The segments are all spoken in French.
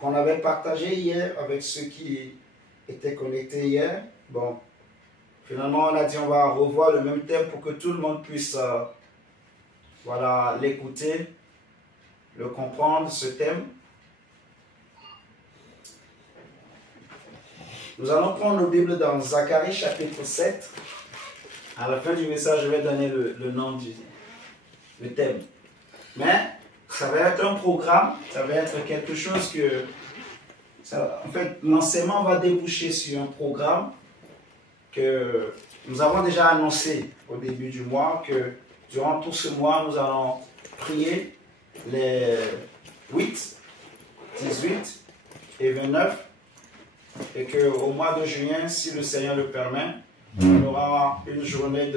qu'on avait partagé hier avec ceux qui étaient connectés hier. Bon, finalement, on a dit on va revoir le même thème pour que tout le monde puisse voilà, l'écouter, le comprendre, ce thème. Nous allons prendre nos Bibles dans Zacharie chapitre 7. À la fin du message, je vais donner le nom le thème. Mais ça va être un programme, ça va être quelque chose que... en fait, l'enseignement va déboucher sur un programme que nous avons déjà annoncé au début du mois, que durant tout ce mois, nous allons prier les 8, 18 et 29. Et qu'au mois de juin, si le Seigneur le permet, on aura une journée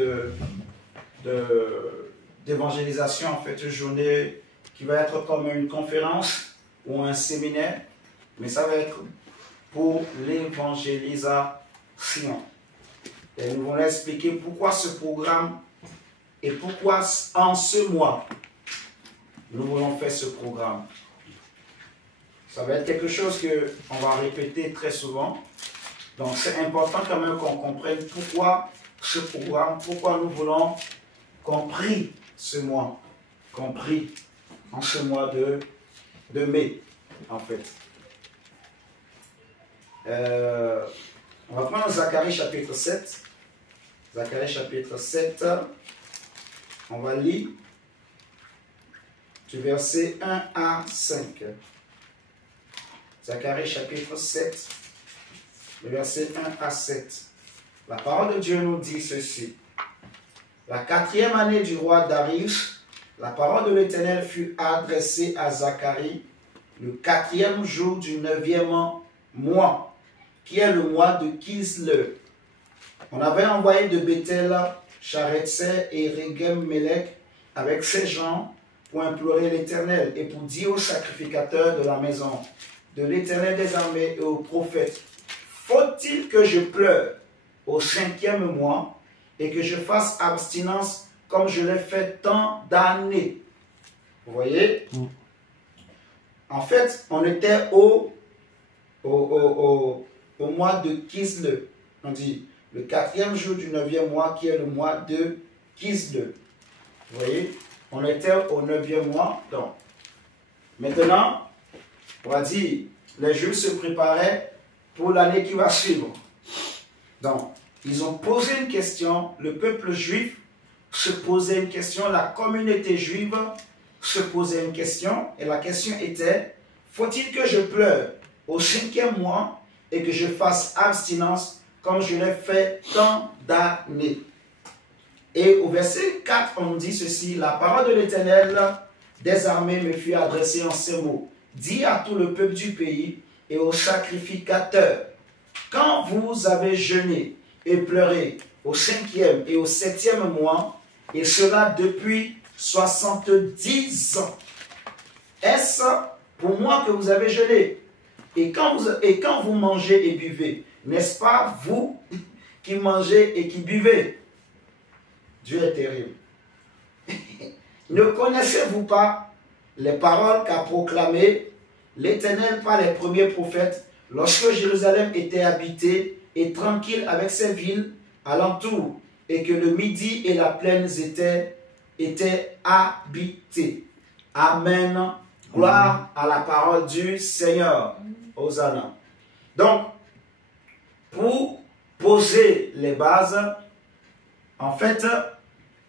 d'évangélisation, en fait, une journée qui va être comme une conférence ou un séminaire, mais ça va être pour l'évangélisation. Et nous allons expliquer pourquoi ce programme et pourquoi en ce mois, nous voulons faire ce programme. Ça va être quelque chose qu'on va répéter très souvent. Donc c'est important quand même qu'on comprenne pourquoi ce programme, pourquoi nous voulons qu'on prie ce mois, qu'on prie en ce mois de mai, en fait. On va prendre Zacharie chapitre 7. Zacharie chapitre 7, on va lire du verset 1 à 5. Zacharie chapitre 7, le verset 1 à 7. La parole de Dieu nous dit ceci. La 4e année du roi Darius, la parole de l'Éternel fut adressée à Zacharie le 4e jour du 9e mois, qui est le mois de Kislev. On avait envoyé de Bethel, Charetzer et Regem-Melech avec ses gens pour implorer l'Éternel et pour dire aux sacrificateurs de la maison de l'Éternel des armées et aux prophètes, faut-il que je pleure au 5e mois et que je fasse abstinence comme je l'ai fait tant d'années? Vous voyez? En fait, on était au mois de Kislev. On dit le 4e jour du 9e mois qui est le mois de Kislev. Vous voyez? On était au 9e mois. Donc, maintenant, on va dire, les Juifs se préparaient pour l'année qui va suivre. Donc, ils ont posé une question, le peuple juif se posait une question, la communauté juive se posait une question, et la question était, faut-il que je pleure au 5e mois et que je fasse abstinence comme je l'ai fait tant d'années? Et au verset 4, on nous dit ceci, la parole de l'Éternel des armées me fut adressée en ces mots. Dis à tout le peuple du pays et aux sacrificateurs, quand vous avez jeûné et pleuré au 5e et au 7e mois, et cela depuis 70 ans, est-ce pour moi que vous avez jeûné? Et quand vous mangez et buvez, n'est-ce pas vous qui mangez et qui buvez? Dieu est terrible. Ne connaissez-vous pas les paroles qu'a proclamées l'Éternel par les premiers prophètes lorsque Jérusalem était habitée et tranquille avec ses villes alentour et que le midi et la plaine étaient habités? Amen. Gloire à la parole du Seigneur. Hosanna. Donc, pour poser les bases, en fait,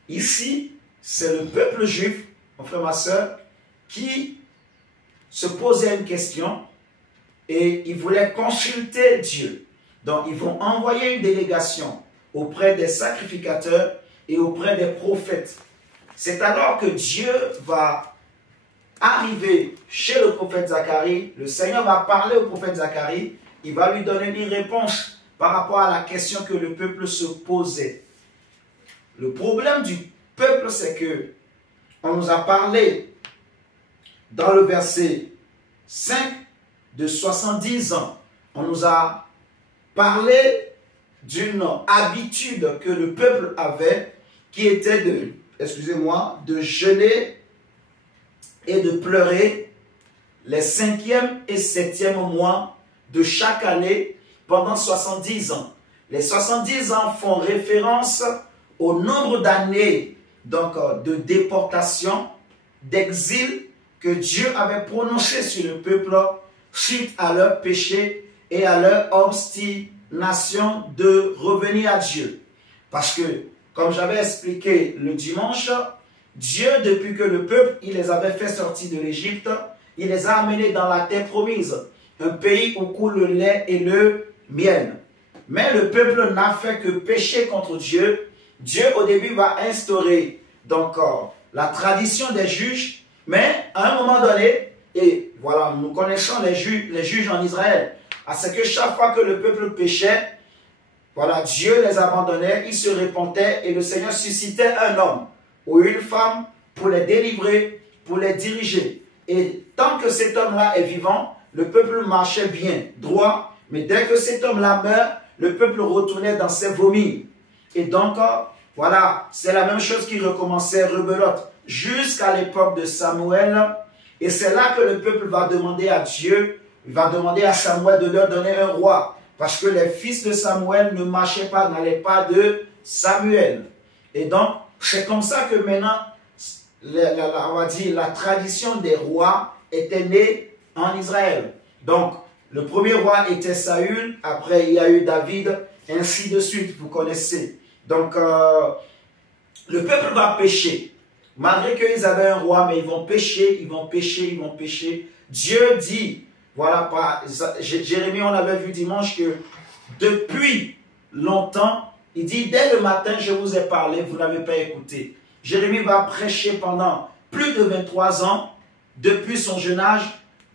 ici, c'est le peuple juif, mon frère, ma soeur, qui se posait une question et ils voulaient consulter Dieu. Donc, ils vont envoyer une délégation auprès des sacrificateurs et auprès des prophètes. C'est alors que Dieu va arriver chez le prophète Zacharie. Le Seigneur va parler au prophète Zacharie. Il va lui donner une réponse par rapport à la question que le peuple se posait. Le problème du peuple, c'est que on nous a parlé dans le verset 5 de 70 ans. On nous a parlé d'une habitude que le peuple avait qui était de jeûner et de pleurer les 5e et 7e mois de chaque année pendant 70 ans. Les 70 ans font référence au nombre d'années donc de déportation, d'exil que Dieu avait prononcé sur le peuple suite à leur péché et à leur obstination de revenir à Dieu. Parce que, comme j'avais expliqué le dimanche, Dieu, depuis que le peuple, il les avait fait sortir de l'Égypte, il les a amenés dans la terre promise, un pays où coule le lait et le miel. Mais le peuple n'a fait que pécher contre Dieu. Dieu, au début, va instaurer donc la tradition des juges, mais à un moment donné, et voilà, nous connaissons les juges en Israël, à ce que chaque fois que le peuple péchait, voilà, Dieu les abandonnait, ils se repentait et le Seigneur suscitait un homme ou une femme pour les délivrer, pour les diriger. Et tant que cet homme-là est vivant, le peuple marchait bien, droit, mais dès que cet homme-là meurt, le peuple retournait dans ses vomis. Et donc, voilà, c'est la même chose qui recommençait rebelote jusqu'à l'époque de Samuel. Et c'est là que le peuple va demander à Dieu, il va demander à Samuel de leur donner un roi. Parce que les fils de Samuel ne marchaient pas dans les pas de Samuel. Et donc, c'est comme ça que maintenant, on va dire, la tradition des rois était née en Israël. Donc, le premier roi était Saül, après il y a eu David, ainsi de suite, vous connaissez. Donc, le peuple va pécher. Malgré qu'ils avaient un roi, mais ils vont pécher, ils vont pécher, ils vont pécher. Dieu dit, voilà, par Jérémie, on avait vu dimanche que depuis longtemps, il dit, dès le matin, je vous ai parlé, vous n'avez pas écouté. Jérémie va prêcher pendant plus de 23 ans, depuis son jeune âge,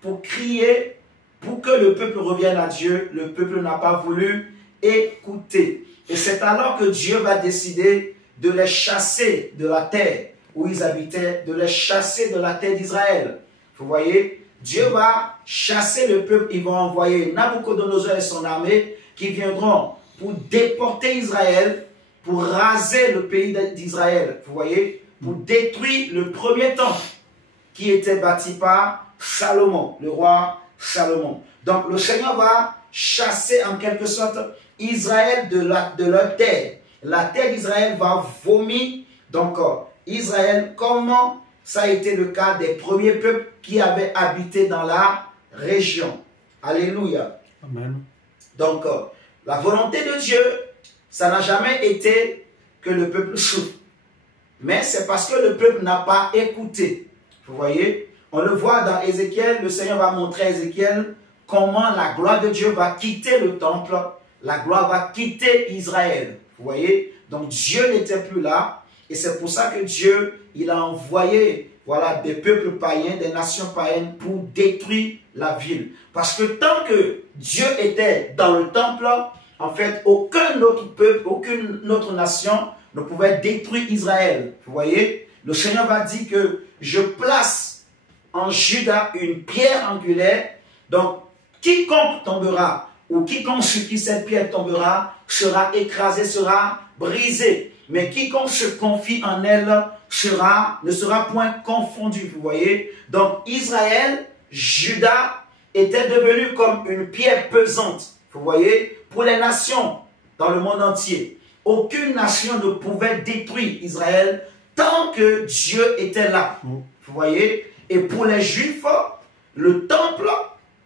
pour crier, pour que le peuple revienne à Dieu. Le peuple n'a pas voulu écouter. Et c'est alors que Dieu va décider de les chasser de la terre où ils habitaient, de les chasser de la terre d'Israël. Vous voyez, Dieu va chasser le peuple, il va envoyer Nabucodonosor et son armée qui viendront pour déporter Israël, pour raser le pays d'Israël, vous voyez, pour détruire le premier temple qui était bâti par Salomon, le roi Salomon. Donc le Seigneur va chasser en quelque sorte Israël de leur terre. La terre d'Israël va vomir donc Israël, comment ça a été le cas des premiers peuples qui avaient habité dans la région. Alléluia. Amen. Donc, la volonté de Dieu, ça n'a jamais été que le peuple souffre. Mais c'est parce que le peuple n'a pas écouté. Vous voyez, on le voit dans Ézéchiel, le Seigneur va montrer à Ézéchiel comment la gloire de Dieu va quitter le temple, la gloire va quitter Israël. Vous voyez, donc Dieu n'était plus là. Et c'est pour ça que Dieu, il a envoyé, voilà, des peuples païens, des nations païennes pour détruire la ville. Parce que tant que Dieu était dans le temple, en fait, aucun autre peuple, aucune autre nation ne pouvait détruire Israël. Vous voyez, le Seigneur va dire que je place en Juda une pierre angulaire. Donc, quiconque tombera ou quiconque sur qui cette pierre tombera sera écrasé, sera brisé. Mais quiconque se confie en elle ne sera point confondu, vous voyez. Donc Israël, Juda, était devenu comme une pierre pesante, vous voyez, pour les nations dans le monde entier. Aucune nation ne pouvait détruire Israël tant que Dieu était là, vous voyez. Et pour les Juifs, le temple,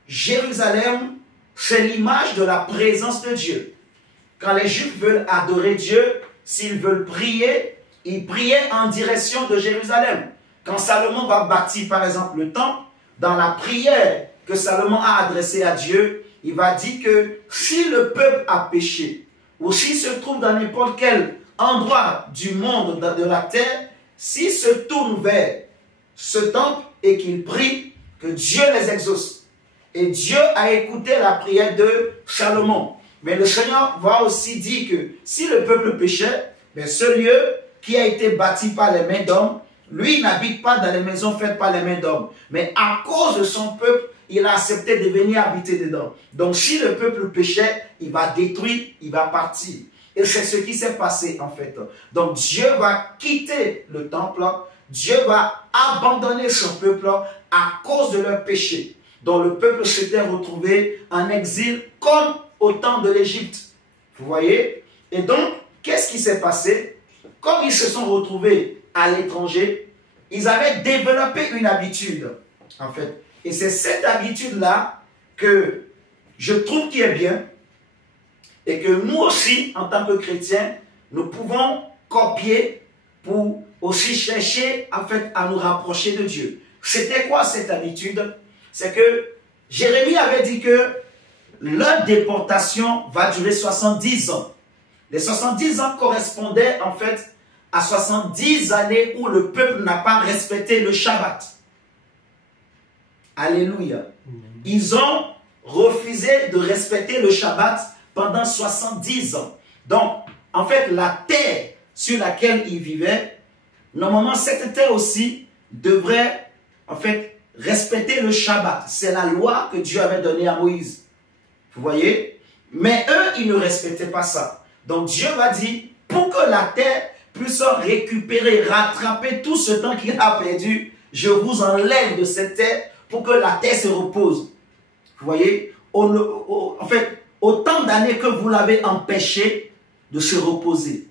Jérusalem, c'est l'image de la présence de Dieu. Quand les Juifs veulent adorer Dieu, s'ils veulent prier, ils priaient en direction de Jérusalem. Quand Salomon va bâtir par exemple le temple, dans la prière que Salomon a adressée à Dieu, il va dire que si le peuple a péché, ou s'il se trouve dans n'importe quel endroit du monde, de la terre, s'il se tourne vers ce temple et qu'il prie, que Dieu les exauce. Et Dieu a écouté la prière de Salomon. Mais le Seigneur va aussi dire que si le peuple péchait, ce lieu qui a été bâti par les mains d'hommes, lui n'habite pas dans les maisons faites par les mains d'hommes. Mais à cause de son peuple, il a accepté de venir habiter dedans. Donc si le peuple péchait, il va détruire, il va partir. Et c'est ce qui s'est passé en fait. Donc Dieu va quitter le temple, Dieu va abandonner son peuple à cause de leur péché. dont le peuple s'était retrouvé en exil comme au temps de l'Égypte. Vous voyez? Et donc, qu'est-ce qui s'est passé? Comme ils se sont retrouvés à l'étranger, ils avaient développé une habitude, en fait. Et c'est cette habitude-là que je trouve qui est bien et que nous aussi, en tant que chrétiens, nous pouvons copier pour aussi chercher, en fait, à nous rapprocher de Dieu. C'était quoi cette habitude? C'est que Jérémie avait dit que leur déportation va durer 70 ans. Les 70 ans correspondaient en fait à 70 années où le peuple n'a pas respecté le Shabbat. Alléluia. Ils ont refusé de respecter le Shabbat pendant 70 ans. Donc, en fait, la terre sur laquelle ils vivaient, normalement, cette terre aussi devrait, en fait, respecter le Shabbat. C'est la loi que Dieu avait donnée à Moïse. Vous voyez? Mais eux, ils ne respectaient pas ça. Donc, Dieu va dire, pour que la terre puisse récupérer, rattraper tout ce temps qu'il a perdu, je vous enlève de cette terre pour que la terre se repose. Vous voyez? En fait, autant d'années que vous l'avez empêché de se reposer.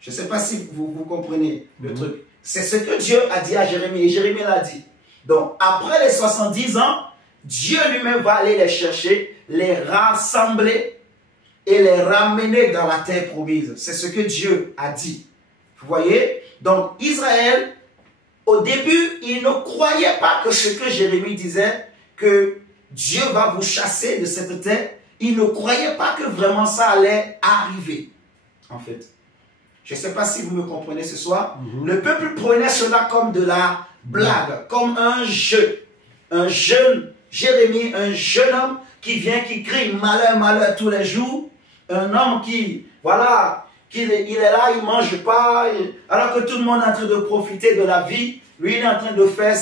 Je ne sais pas si vous comprenez le truc. C'est ce que Dieu a dit à Jérémie, et Jérémie l'a dit. Donc, après les 70 ans, Dieu lui-même va aller les chercher, les rassembler et les ramener dans la terre promise. C'est ce que Dieu a dit. Vous voyez? Donc, Israël, au début, il ne croyait pas que ce que Jérémie disait, que Dieu va vous chasser de cette terre, il ne croyait pas que vraiment ça allait arriver, en fait. Je ne sais pas si vous me comprenez ce soir. Le peuple prenait cela comme de la blague, comme un jeu. Un jeune Jérémie, un jeune homme qui vient, qui crie malheur, malheur tous les jours. Un homme qui, voilà, il est là, il ne mange pas, alors que tout le monde est en train de profiter de la vie. Lui, il est en train de faire,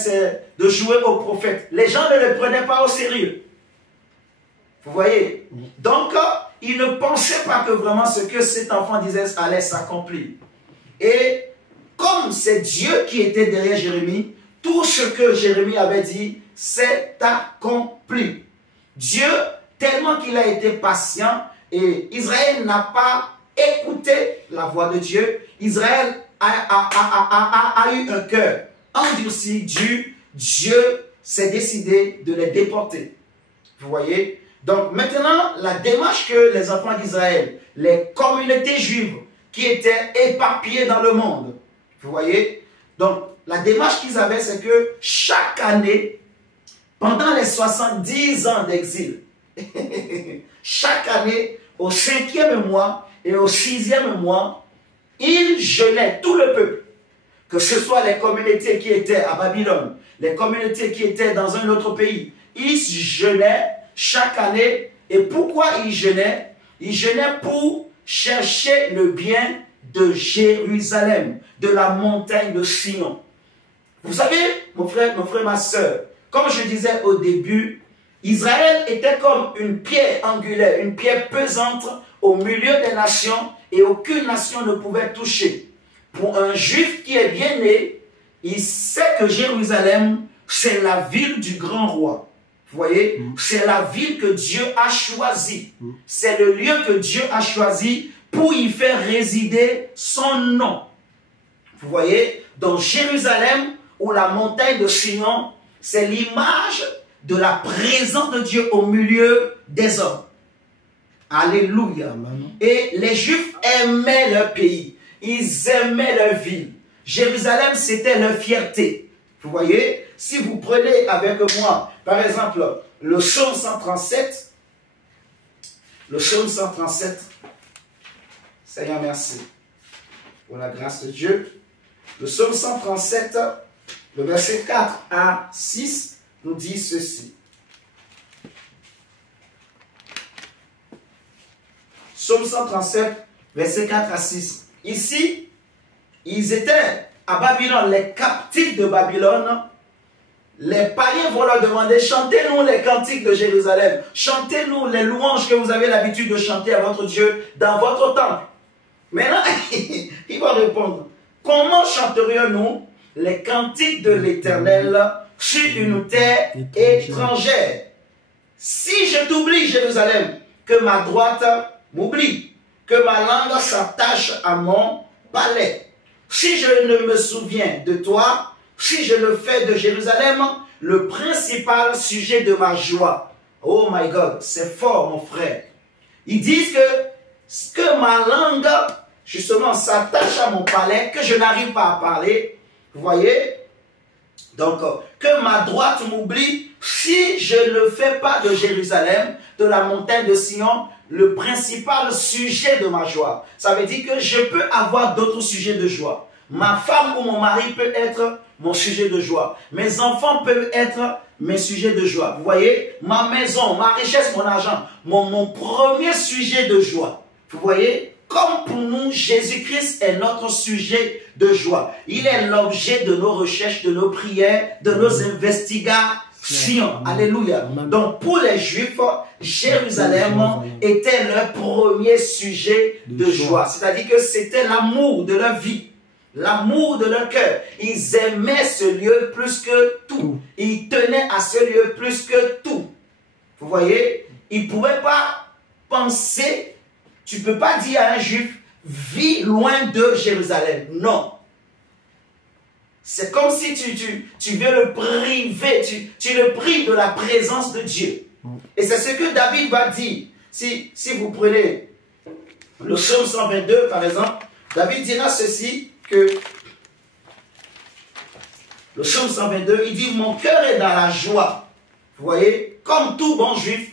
de jouer au prophète. Les gens ne le prenaient pas au sérieux. Vous voyez? Donc, il ne pensait pas que vraiment ce que cet enfant disait allait s'accomplir. Et comme c'est Dieu qui était derrière Jérémie, tout ce que Jérémie avait dit, c'est accompli. Dieu, tellement qu'il a été patient, et Israël n'a pas écouté la voix de Dieu. Israël a eu un cœur endurci. Dieu s'est décidé de les déporter. Vous voyez? Donc maintenant, la démarche que les enfants d'Israël, les communautés juives qui étaient éparpillées dans le monde, vous voyez? Donc la démarche qu'ils avaient, c'est que chaque année, pendant les 70 ans d'exil, chaque année, au 5e mois et au 6e mois, ils jeûnaient, tout le peuple, que ce soit les communautés qui étaient à Babylone, les communautés qui étaient dans un autre pays, ils jeûnaient chaque année. Et pourquoi ils jeûnaient? Ils jeûnaient pour chercher le bien de Jérusalem, de la montagne de Sion. Vous savez, mon frère, ma soeur, comme je disais au début, Israël était comme une pierre angulaire, une pierre pesante au milieu des nations et aucune nation ne pouvait toucher. Pour un juif qui est bien né, il sait que Jérusalem, c'est la ville du grand roi. Vous voyez, c'est la ville que Dieu a choisie. C'est le lieu que Dieu a choisi pour y faire résider son nom. Vous voyez, dans Jérusalem, ou la montagne de Sion, c'est l'image de la présence de Dieu au milieu des hommes. Alléluia. Et les Juifs aimaient leur pays. Ils aimaient leur ville. Jérusalem, c'était leur fierté. Vous voyez, si vous prenez avec moi, par exemple, le psaume 137, Seigneur, merci pour la grâce de Dieu. Le psaume 137, le verset 4 à 6, nous dit ceci. Psaume 137, verset 4 à 6. Ici, ils étaient à Babylone, les captifs de Babylone. Les païens vont leur demander, chantez-nous les cantiques de Jérusalem. Chantez-nous les louanges que vous avez l'habitude de chanter à votre Dieu dans votre temple. Maintenant, ils vont répondre, comment chanterions-nous les cantiques de l'Éternel sur une terre étrangère. Si je t'oublie, Jérusalem, que ma droite m'oublie, que ma langue s'attache à mon palais. Si je ne me souviens de toi, si je le fais de Jérusalem, le principal sujet de ma joie. Oh my God, c'est fort mon frère. Ils disent que ma langue, justement, s'attache à mon palais, que je n'arrive pas à parler. Vous voyez? Donc, que ma droite m'oublie si je ne fais pas de Jérusalem, de la montagne de Sion, le principal sujet de ma joie. Ça veut dire que je peux avoir d'autres sujets de joie. Ma femme ou mon mari peut être mon sujet de joie. Mes enfants peuvent être mes sujets de joie. Vous voyez, ma maison, ma richesse, mon argent, mon premier sujet de joie. Vous voyez, comme pour nous, Jésus-Christ est notre sujet de joie. Il est l'objet de nos recherches, de nos prières, de nos investigations. Alléluia. Donc pour les Juifs, Jérusalem était leur premier sujet de joie. C'est-à-dire que c'était l'amour de leur vie. L'amour de leur cœur. Ils aimaient ce lieu plus que tout. Ils tenaient à ce lieu plus que tout. Vous voyez, ils ne pouvaient pas penser, tu ne peux pas dire à un juif, vis loin de Jérusalem. Non. C'est comme si tu veux le priver, tu le prives de la présence de Dieu. Et c'est ce que David va dire. Si vous prenez le psaume 122, par exemple, David dira ceci, que le psaume 122, il dit, mon cœur est dans la joie. Vous voyez, comme tout bon juif,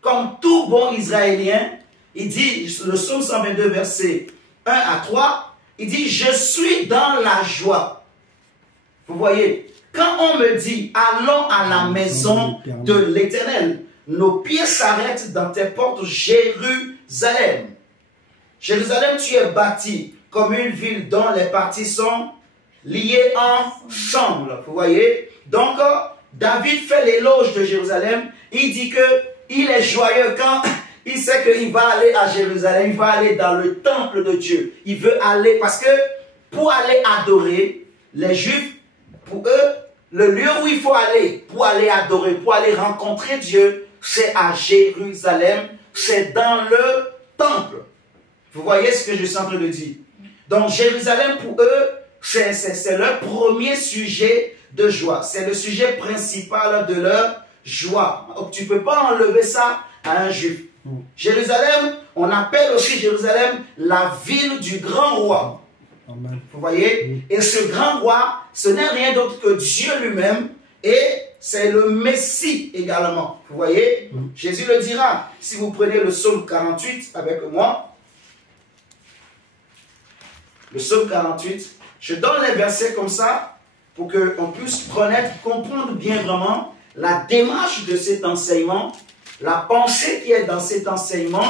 comme tout bon israélien, il dit, le psaume 122, versets 1 à 3, il dit, je suis dans la joie. Vous voyez, quand on me dit, allons à la maison de l'Éternel, nos pieds s'arrêtent dans tes portes, Jérusalem. Jérusalem, tu es bâti comme une ville dont les parties sont liées ensemble. Vous voyez? Donc, David fait l'éloge de Jérusalem. Il dit qu'il est joyeux quand il sait qu'il va aller à Jérusalem. Il va aller dans le temple de Dieu. Il veut aller parce que pour aller adorer, les Juifs, pour eux, le lieu où il faut aller pour aller adorer, pour aller rencontrer Dieu, c'est à Jérusalem. C'est dans le temple. Vous voyez ce que je suis en train de dire? Donc Jérusalem pour eux, c'est leur premier sujet de joie. C'est le sujet principal de leur joie. Tu ne peux pas enlever ça à un juif. Jérusalem, on appelle aussi Jérusalem la ville du grand roi. Amen. Vous voyez? Et ce grand roi, ce n'est rien d'autre que Dieu lui-même et c'est le Messie également. Vous voyez? Jésus le dira. Si vous prenez le psaume 48 avec moi, le psaume 48, je donne les versets comme ça pour qu'on puisse comprendre bien vraiment la démarche de cet enseignement, la pensée qui est dans cet enseignement,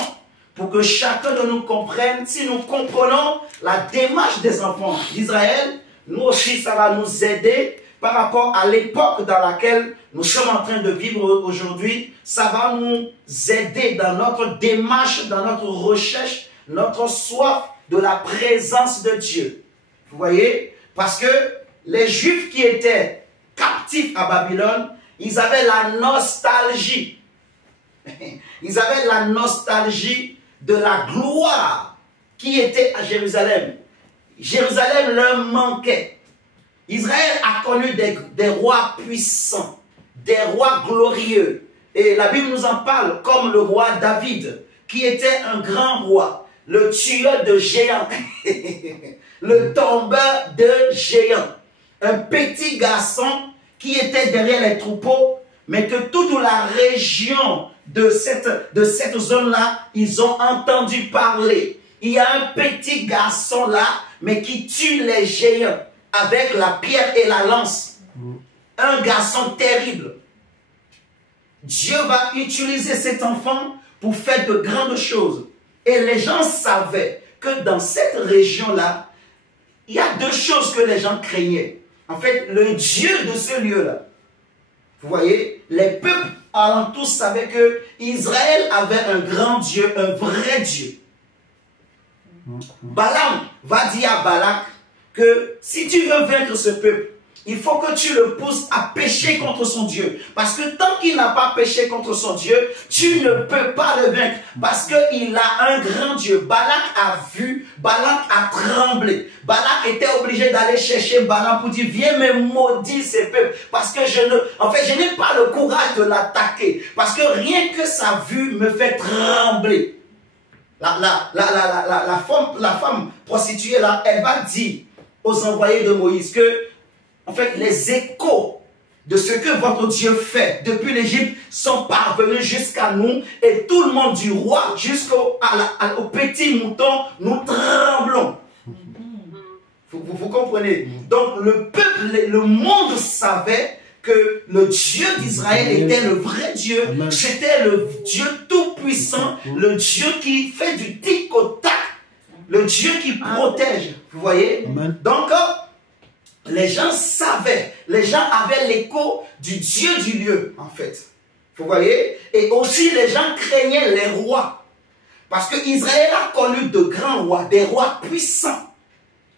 pour que chacun de nous comprenne. Si nous comprenons la démarche des enfants d'Israël, nous aussi ça va nous aider par rapport à l'époque dans laquelle nous sommes en train de vivre aujourd'hui. Ça va nous aider dans notre démarche, dans notre recherche, notre soif de la présence de Dieu. Vous voyez? Parce que les Juifs qui étaient captifs à Babylone, ils avaient la nostalgie. Ils avaient la nostalgie de la gloire qui était à Jérusalem. Jérusalem leur manquait. Israël a connu des rois puissants, des rois glorieux. Et la Bible nous en parle comme le roi David, qui était un grand roi. Le tueur de géants, le tombeur de géants, un petit garçon qui était derrière les troupeaux, mais que toute la région de cette zone-là, ils ont entendu parler. Il y a un petit garçon là, mais qui tue les géants avec la pierre et la lance. Un garçon terrible. Dieu va utiliser cet enfant pour faire de grandes choses. Et les gens savaient que dans cette région-là, il y a deux choses que les gens craignaient. En fait, le Dieu de ce lieu-là. Vous voyez, les peuples alentours savaient que Israël avait un grand Dieu, un vrai Dieu. Balaam va dire à Balak que si tu veux vaincre ce peuple, il faut que tu le pousses à pécher contre son Dieu. Parce que tant qu'il n'a pas péché contre son Dieu, tu ne peux pas le vaincre. Parce qu'il a un grand Dieu. Balak a vu, Balak a tremblé. Balak était obligé d'aller chercher Balaam pour dire, viens me maudire ces peuples. Parce que je n'ai pas le courage de l'attaquer. Parce que rien que sa vue me fait trembler. La femme prostituée là, elle va dire aux envoyés de Moïse que en fait, les échos de ce que votre Dieu fait depuis l'Égypte sont parvenus jusqu'à nous et tout le monde du roi jusqu'au petit mouton, nous tremblons. Vous comprenez? Donc le peuple, le monde savait que le Dieu d'Israël était le vrai Dieu. C'était le Dieu tout-puissant, le Dieu qui fait du tic au tac, le Dieu qui protège. Vous voyez? Donc, les gens savaient, les gens avaient l'écho du Dieu du lieu, en fait. Vous voyez? Et aussi, les gens craignaient les rois. Parce que Israël a connu de grands rois, des rois puissants,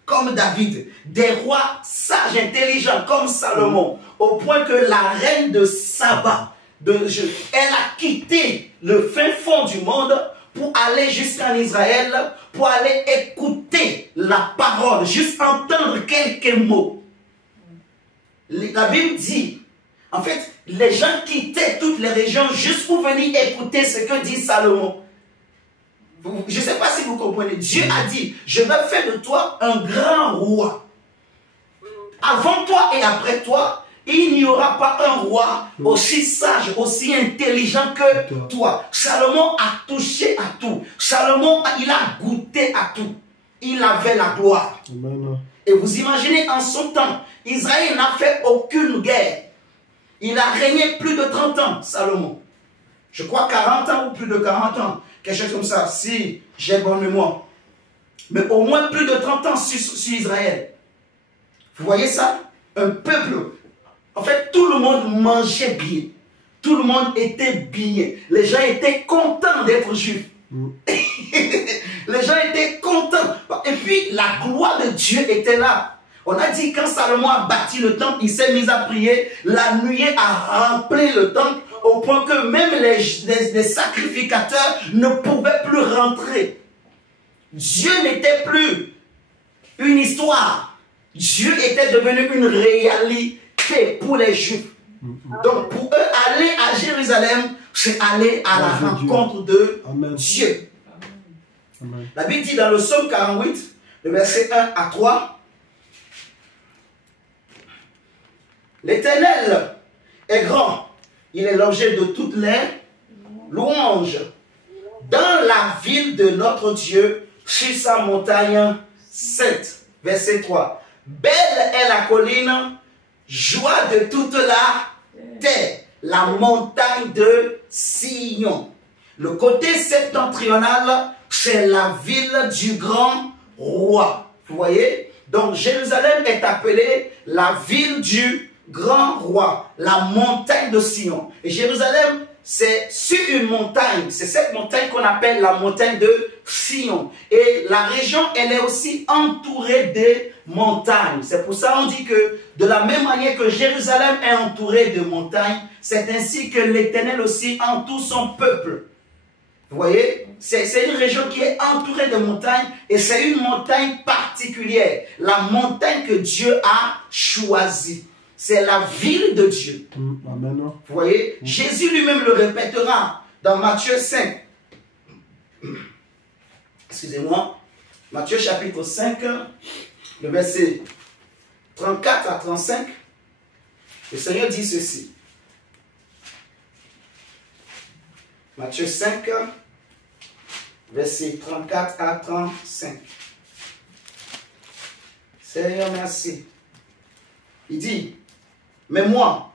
comme David, des rois sages, intelligents, comme Salomon, au point que la reine de Saba, elle a quitté le fin fond du monde pour aller jusqu'en Israël, pour aller écouter la parole, juste entendre quelques mots. La Bible dit, en fait, les gens quittaient toutes les régions juste pour venir écouter ce que dit Salomon. Je ne sais pas si vous comprenez. Dieu a dit, je vais faire de toi un grand roi. Avant toi et après toi, il n'y aura pas un roi aussi sage, aussi intelligent que toi. Salomon a touché à tout. Salomon, il a goûté à tout. Il avait la gloire. Amen. Et vous imaginez, en son temps, Israël n'a fait aucune guerre. Il a régné plus de 30 ans, Salomon. Je crois 40 ans ou plus de 40 ans. Quelque chose comme ça, si j'ai bonne mémoire. Mais au moins plus de 30 ans sur Israël. Vous voyez ça? Un peuple. En fait, tout le monde mangeait bien. Tout le monde était bien. Les gens étaient contents d'être juifs. Les gens étaient contents. Et puis, la gloire de Dieu était là. On a dit quand Salomon a bâti le temple, il s'est mis à prier. La nuée a rempli le temple au point que même les sacrificateurs ne pouvaient plus rentrer. Dieu n'était plus une histoire. Dieu était devenu une réalité pour les Juifs. Donc pour eux, aller à Jérusalem, c'est aller à la rencontre de Dieu. Amen. La Bible dit dans le psaume 48, le verset 1 à 3, l'Éternel est grand, il est l'objet de toutes les louanges. Dans la ville de notre Dieu, sur sa montagne sainte. Verset 3. Belle est la colline, joie de toute la terre, la montagne de Sion. Le côté septentrional, c'est la ville du grand roi. Vous voyez? Donc Jérusalem est appelée la ville du grand roi, la montagne de Sion. Et Jérusalem, c'est sur une montagne. C'est cette montagne qu'on appelle la montagne de Sion. Et la région, elle est aussi entourée des montagnes. C'est pour ça qu'on dit que de la même manière que Jérusalem est entourée de montagnes, c'est ainsi que l'Éternel aussi entoure son peuple. Vous voyez? C'est une région qui est entourée de montagnes et c'est une montagne particulière. La montagne que Dieu a choisie. C'est la ville de Dieu. Amen. Vous voyez? Jésus lui-même le répétera dans Matthieu 5. Excusez-moi. Matthieu chapitre 5, le verset 34 à 35. Le Seigneur dit ceci. Matthieu 5, verset 34 à 35. Seigneur, merci. Il dit, mais moi,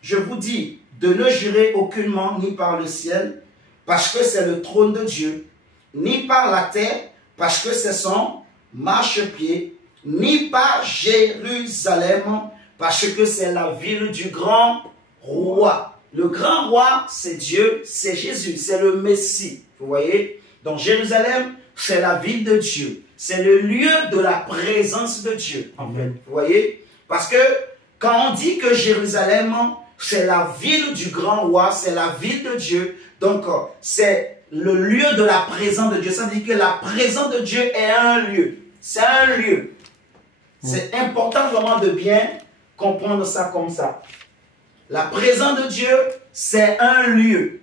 je vous dis de ne jurer aucunement ni par le ciel, parce que c'est le trône de Dieu, ni par la terre, parce que c'est son marchepied, ni par Jérusalem, parce que c'est la ville du grand roi. Le grand roi, c'est Dieu, c'est Jésus, c'est le Messie. Vous voyez? Donc Jérusalem, c'est la ville de Dieu. C'est le lieu de la présence de Dieu. En fait. Vous voyez? Parce que Quand on dit que Jérusalem, c'est la ville du grand roi, c'est la ville de Dieu, donc c'est le lieu de la présence de Dieu. Ça veut dire que la présence de Dieu est un lieu. C'est un lieu. C'est important vraiment de bien comprendre ça comme ça. La présence de Dieu, c'est un lieu.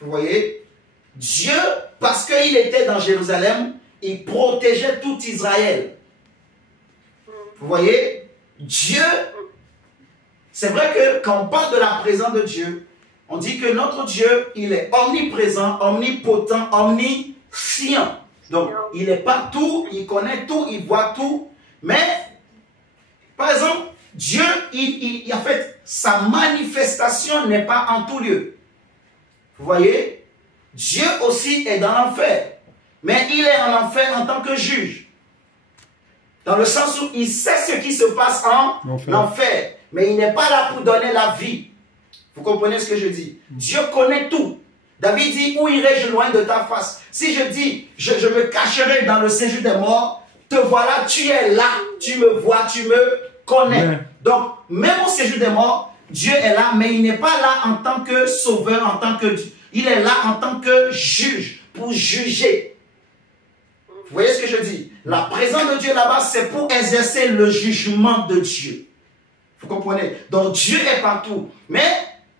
Vous voyez? Dieu, parce qu'il était dans Jérusalem, il protégeait tout Israël. Vous voyez? Dieu, c'est vrai que quand on parle de la présence de Dieu, on dit que notre Dieu, il est omniprésent, omnipotent, omniscient. Donc, il est partout, il connaît tout, il voit tout. Mais, par exemple, Dieu, en fait, sa manifestation n'est pas en tout lieu. Vous voyez? Dieu aussi est dans l'enfer. Mais il est en enfer en tant que juge. Dans le sens où il sait ce qui se passe en enfer. Mais il n'est pas là pour donner la vie. Vous comprenez ce que je dis? Dieu connaît tout. David dit, où irai-je loin de ta face? Si je dis, je me cacherai dans le séjour des morts, te voilà, tu es là, tu me vois, tu me connais. Ouais. Donc, même au séjour des morts, Dieu est là, mais il n'est pas là en tant que sauveur, en tant que Dieu. Il est là en tant que juge, pour juger. Vous voyez ce que je dis? La présence de Dieu là-bas, c'est pour exercer le jugement de Dieu. Vous comprenez? Donc, Dieu est partout. Mais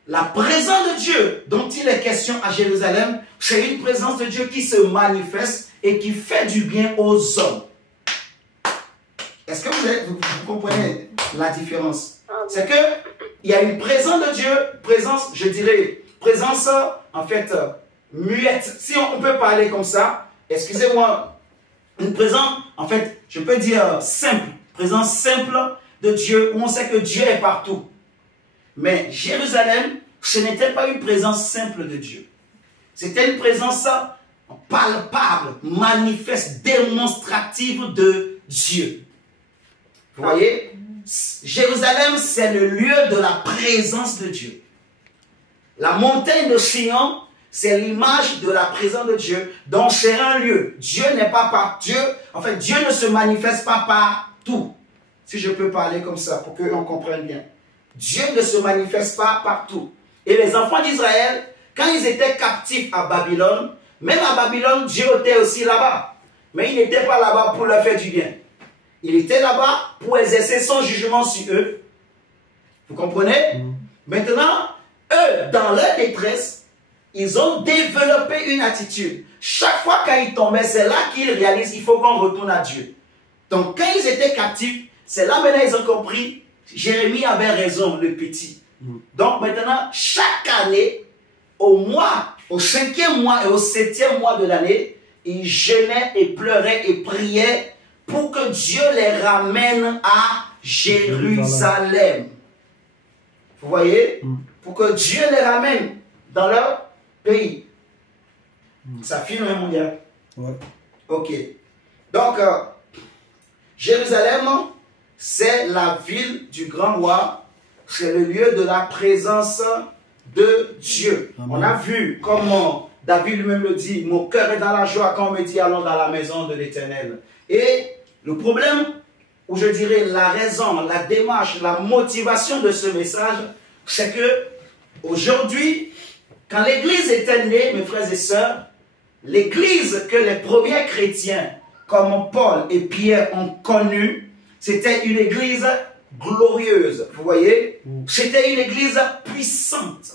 la présence de Dieu dont il est question à Jérusalem, c'est une présence de Dieu qui se manifeste et qui fait du bien aux hommes. Est-ce que vous comprenez la différence? C'est que il y a une présence de Dieu, présence, je dirais, présence en fait muette. Si on peut parler comme ça, excusez-moi, une présence, en fait, je peux dire simple, présence simple de Dieu, où on sait que Dieu est partout. Mais Jérusalem, ce n'était pas une présence simple de Dieu. C'était une présence palpable, manifeste, démonstrative de Dieu. Vous voyez? Jérusalem, c'est le lieu de la présence de Dieu. La montagne de Sion, c'est l'image de la présence de Dieu. Donc, c'est un lieu. Dieu n'est pas partout. En fait, Dieu ne se manifeste pas partout. Si je peux parler comme ça, pour que l'on comprenne bien. Dieu ne se manifeste pas partout. Et les enfants d'Israël, quand ils étaient captifs à Babylone, même à Babylone, Dieu était aussi là-bas. Mais il n'était pas là-bas pour leur faire du bien. Il était là-bas pour exercer son jugement sur eux. Vous comprenez? Maintenant, eux, dans leur détresse, ils ont développé une attitude. Chaque fois qu'ils tombaient, c'est là qu'ils réalisent qu'il faut qu'on retourne à Dieu. Donc, quand ils étaient captifs, c'est là maintenant ils ont compris, Jérémie avait raison, le petit. Donc maintenant, chaque année, au mois, au 5e mois et au 7e mois de l'année, ils jeûnaient et pleuraient et priaient pour que Dieu les ramène à Jérusalem. Vous voyez? Pour que Dieu les ramène dans leur pays. Ça filme, hein, mon gars? Ouais. Ok. Donc, Jérusalem, c'est la ville du grand roi. C'est le lieu de la présence de Dieu. Amen. On a vu comment David lui-même le dit, mon cœur est dans la joie quand on me dit allons dans la maison de l'Éternel. Et le problème, ou je dirais la raison, la démarche, la motivation de ce message, c'est que aujourd'hui, quand l'Église était née, mes frères et sœurs, l'Église que les premiers chrétiens, comme Paul et Pierre, ont connue, c'était une Église glorieuse. Vous voyez? C'était une Église puissante.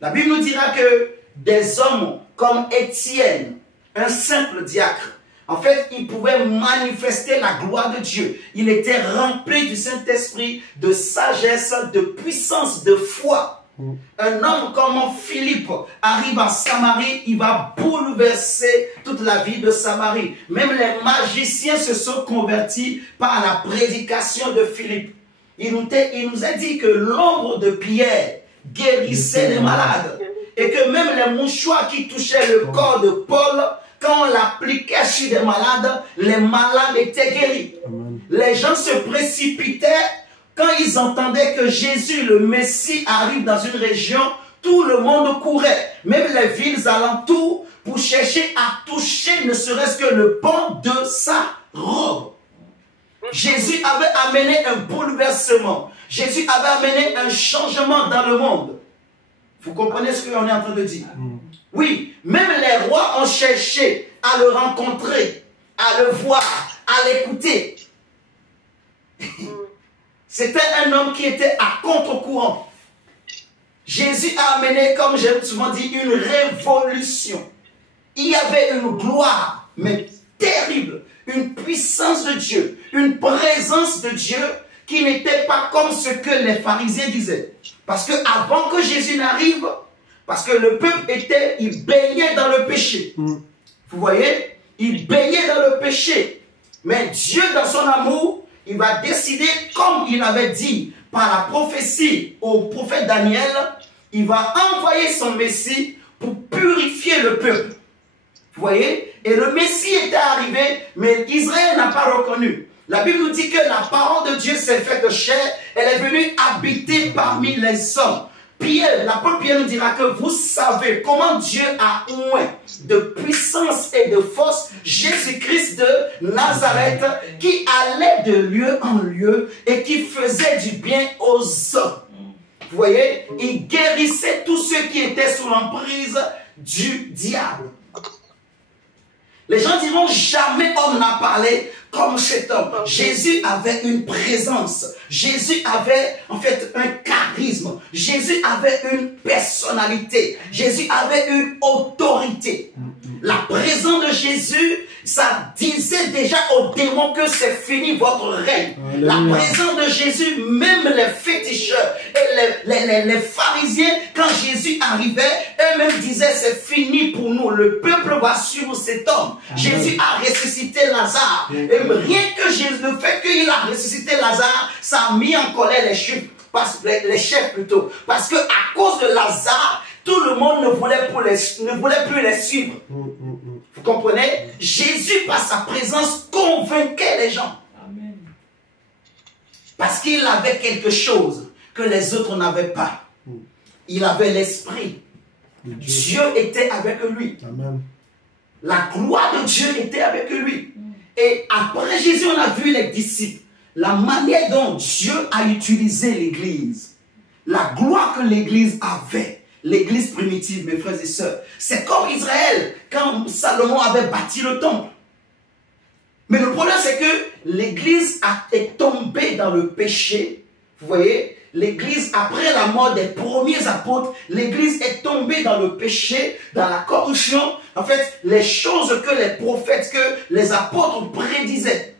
La Bible nous dira que des hommes comme Étienne, un simple diacre, en fait, il pouvait manifester la gloire de Dieu. Il était rempli du Saint-Esprit, de sagesse, de puissance, de foi. Un homme comme Philippe arrive en Samarie, il va bouleverser toute la vie de Samarie. Même les magiciens se sont convertis par la prédication de Philippe. Il nous a dit que l'ombre de Pierre guérissait les malades. Et que même les mouchoirs qui touchaient le corps de Paul, quand on l'appliquait sur des malades, les malades étaient guéris. Amen. Les gens se précipitaient quand ils entendaient que Jésus, le Messie, arrive dans une région. Tout le monde courait, même les villes alentours, pour chercher à toucher ne serait-ce que le pan de sa robe. Jésus avait amené un bouleversement. Jésus avait amené un changement dans le monde. Vous comprenez ce qu'on est en train de dire? Oui, même les rois ont cherché à le rencontrer, à le voir, à l'écouter. C'était un homme qui était à contre-courant. Jésus a amené, comme j'ai souvent dit, une révolution. Il y avait une gloire, mais terrible, une puissance de Dieu, une présence de Dieu qui n'était pas comme ce que les pharisiens disaient. Parce que avant que Jésus n'arrive, parce que le peuple il baignait dans le péché. Vous voyez? Il baignait dans le péché. Mais Dieu, dans son amour, il va décider, comme il avait dit par la prophétie au prophète Daniel, il va envoyer son Messie pour purifier le peuple. Vous voyez? Et le Messie était arrivé, mais Israël n'a pas reconnu. La Bible nous dit que la parole de Dieu s'est faite chair, elle est venue habiter parmi les hommes. Pierre, l'apôtre Pierre nous dira que vous savez comment Dieu a oint de puissance et de force Jésus-Christ de Nazareth qui allait de lieu en lieu et qui faisait du bien aux hommes. Vous voyez, il guérissait tous ceux qui étaient sous l'emprise du diable. Les gens diront jamais homme n'a parlé comme cet homme. Jésus avait une présence. Jésus avait en fait un charisme. Jésus avait une personnalité. Jésus avait une autorité. La présence de Jésus, ça disait déjà aux démons que c'est fini votre règne. La présence de Jésus, même les féticheurs et les pharisiens, quand Jésus arrivait, eux-mêmes disaient c'est fini pour nous. Le peuple va suivre cet homme. Jésus a ressuscité Lazare. Et rien que Jésus, le fait qu'il a ressuscité Lazare, ça a mis en colère les chefs plutôt. Parce que à cause de Lazare, tout le monde ne voulait plus les suivre. Vous comprenez? Jésus, par sa présence, convainquait les gens. Amen. Parce qu'il avait quelque chose que les autres n'avaient pas. Il avait l'esprit. Dieu était avec lui. Amen. La gloire de Dieu était avec lui. Et après Jésus, on a vu les disciples. La manière dont Dieu a utilisé l'Église. La gloire que l'Église avait. L'église primitive, mes frères et sœurs. C'est comme Israël, quand Salomon avait bâti le temple. Mais le problème, c'est que l'église est tombée dans le péché. Vous voyez, l'église, après la mort des premiers apôtres, l'église est tombée dans le péché, dans la corruption. En fait, les choses que les prophètes, que les apôtres prédisaient.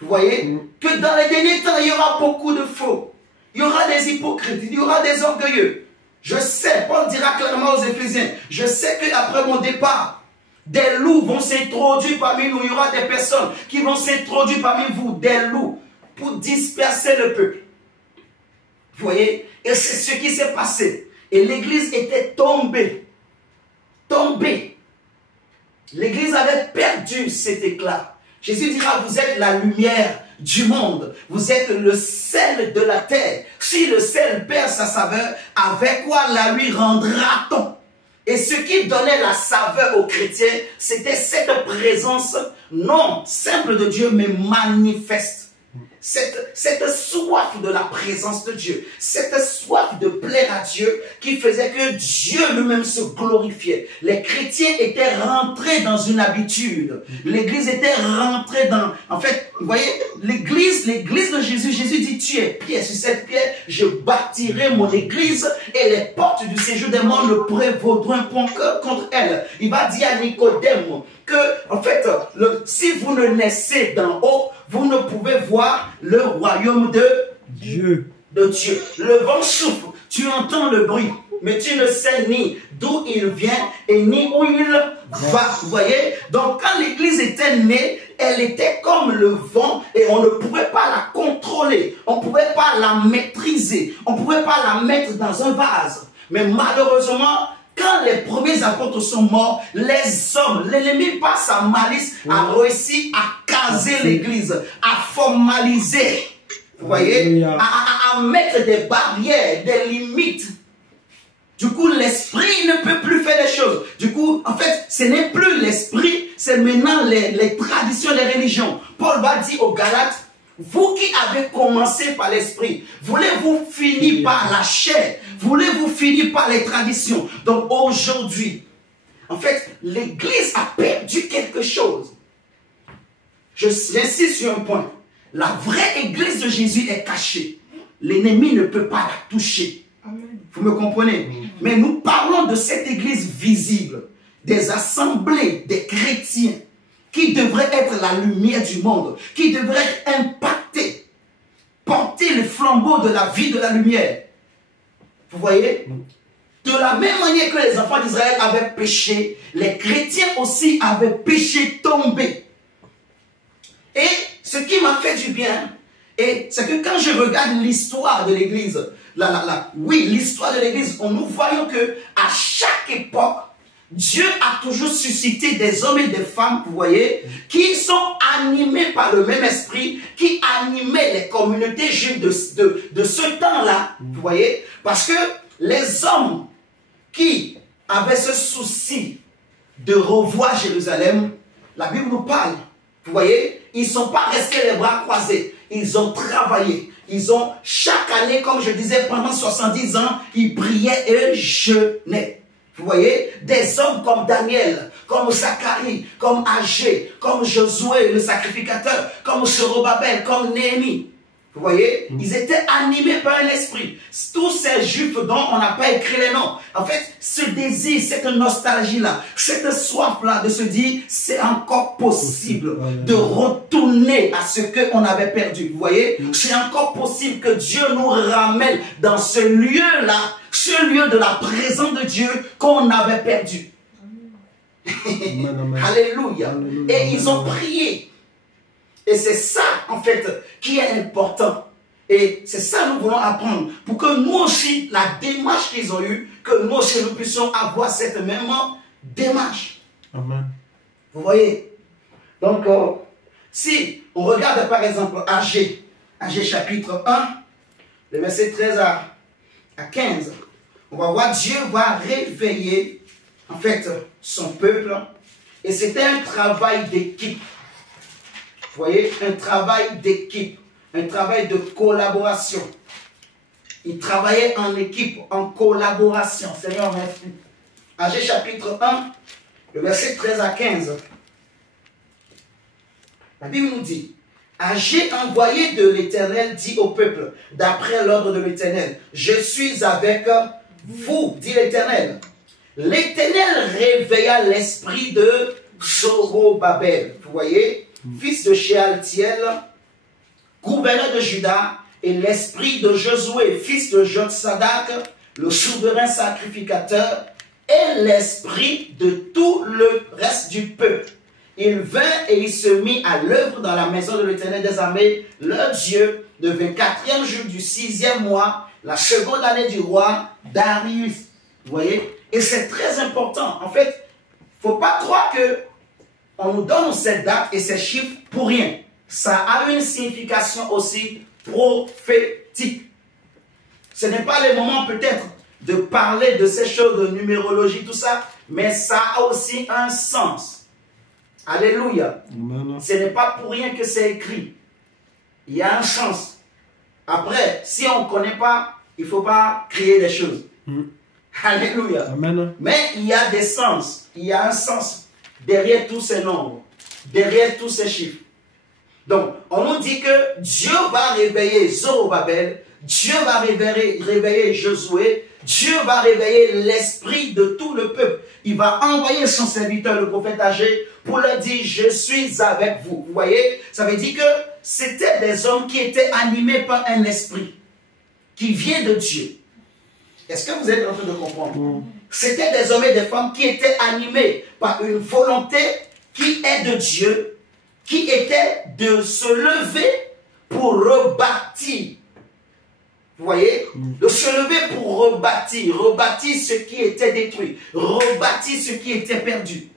Vous voyez, que dans les derniers temps, il y aura beaucoup de faux. Il y aura des hypocrites, il y aura des orgueilleux. Je sais, Paul dira clairement aux Éphésiens, je sais qu'après mon départ, des loups vont s'introduire parmi nous. Il y aura des personnes qui vont s'introduire parmi vous, des loups, pour disperser le peuple. Vous voyez? Et c'est ce qui s'est passé. Et l'église était tombée. Tombée. L'église avait perdu cet éclat. Jésus dira, vous êtes la lumière du monde. Vous êtes le sel de la terre. Si le sel perd sa saveur, avec quoi la lui rendra-t-on? Et ce qui donnait la saveur aux chrétiens, c'était cette présence non simple de Dieu, mais manifeste. Cette soif de la présence de Dieu, cette soif de plaire à Dieu qui faisait que Dieu lui-même se glorifiait. Les chrétiens étaient rentrés dans une habitude. L'église était rentrée dans... En fait, vous voyez, l'église de Jésus, Jésus dit, tu es pierre, sur cette pierre, je bâtirai mon église et les portes du séjour des morts ne prévaudront point contre elle. Il va dire à Nicodème que, en fait, si vous ne naissez d'en haut, vous ne pouvez voir le royaume de Dieu. Le vent souffle, tu entends le bruit, mais tu ne sais ni d'où il vient et ni où il va. Vous voyez? Donc quand l'église était née, elle était comme le vent et on ne pouvait pas la contrôler, on ne pouvait pas la maîtriser, on ne pouvait pas la mettre dans un vase. Mais malheureusement, quand les premiers apôtres sont morts, les hommes, l'ennemi par sa malice a réussi à caser l'église, à formaliser, vous voyez, à mettre des barrières, des limites. Du coup, l'esprit ne peut plus faire des choses. Du coup, en fait, ce n'est plus l'esprit, c'est maintenant les traditions, les religions. Paul va dire aux Galates, vous qui avez commencé par l'esprit, voulez-vous finir par la chair? Voulez-vous finir par les traditions? Donc aujourd'hui, en fait, l'Église a perdu quelque chose. J'insiste sur un point. La vraie Église de Jésus est cachée. L'ennemi ne peut pas la toucher. Amen. Vous me comprenez? Mais nous parlons de cette Église visible, des assemblées, des chrétiens, qui devraient être la lumière du monde, qui devraient impacter, porter le flambeau de la vie de la lumière. Vous voyez? De la même manière que les enfants d'Israël avaient péché, les chrétiens aussi avaient péché, tombé. Et ce qui m'a fait du bien, c'est que quand je regarde l'histoire de l'Église, oui, l'histoire de l'Église, nous voyons que à chaque époque, Dieu a toujours suscité des hommes et des femmes, vous voyez, qui sont animés par le même esprit, qui animaient les communautés juives de ce temps-là, vous voyez, parce que les hommes qui avaient ce souci de revoir Jérusalem, la Bible nous parle, vous voyez, ils ne sont pas restés les bras croisés, ils ont travaillé. Ils ont, chaque année, comme je disais, pendant 70 ans, ils priaient et jeûnaient. Vous voyez, des hommes comme Daniel, comme Zacharie, comme Agé, comme Josué, le sacrificateur, comme Zorobabel, comme Néhémie. Vous voyez, ils étaient animés par un esprit. Tous ces juifs dont on n'a pas écrit les noms. En fait, ce désir, cette nostalgie-là, cette soif-là de se dire, c'est encore possible de retourner à ce qu'on avait perdu. Vous voyez, c'est encore possible que Dieu nous ramène dans ce lieu-là, ce lieu de la présence de Dieu qu'on avait perdu. Alléluia. Et ils ont prié. Et c'est ça, en fait, qui est important. Et c'est ça que nous voulons apprendre. Pour que nous aussi, la démarche qu'ils ont eue, que nous aussi, nous puissions avoir cette même démarche. Amen. Vous voyez? Donc, si on regarde par exemple Agé chapitre 1, le verset 13 à 15, on va voir Dieu va réveiller, en fait, son peuple. Et c'était un travail d'équipe. Vous voyez, un travail d'équipe, un travail de collaboration. Ils travaillaient en équipe, en collaboration. Seigneur, merci. Agé chapitre 1, le verset 13 à 15. La Bible nous dit, Agé envoyé de l'Éternel dit au peuple, d'après l'ordre de l'Éternel, je suis avec vous, dit l'Éternel. L'Éternel réveilla l'esprit de Zorobabel. Vous voyez, fils de Shealtiel, gouverneur de Juda, et l'esprit de Josué, fils de Jotsadak, le souverain sacrificateur, et l'esprit de tout le reste du peuple. Il vint et il se mit à l'œuvre dans la maison de l'Éternel des armées, leur Dieu, le 24e jour du 6e mois, la seconde année du roi Darius. Vous voyez? Et c'est très important. En fait, il ne faut pas croire que on nous donne cette date et ces chiffres pour rien. Ça a une signification aussi prophétique. Ce n'est pas le moment peut-être de parler de ces choses de numérologie, tout ça, mais ça a aussi un sens. Alléluia. Amen. Ce n'est pas pour rien que c'est écrit. Il y a un sens. Après, si on ne connaît pas, il ne faut pas créer des choses. Alléluia. Amen. Mais il y a des sens. Il y a un sens derrière tous ces nombres, derrière tous ces chiffres. Donc, on nous dit que Dieu va réveiller Zorobabel, Dieu va réveiller Josué, Dieu va réveiller l'esprit de tout le peuple. Il va envoyer son serviteur, le prophète Agé, pour leur dire, je suis avec vous. Vous voyez, ça veut dire que c'était des hommes qui étaient animés par un esprit qui vient de Dieu. Est-ce que vous êtes en train de comprendre? C'était des hommes et des femmes qui étaient animés par une volonté qui est de Dieu, qui était de se lever pour rebâtir. Vous voyez? De se lever pour rebâtir ce qui était détruit, rebâtir ce qui était perdu.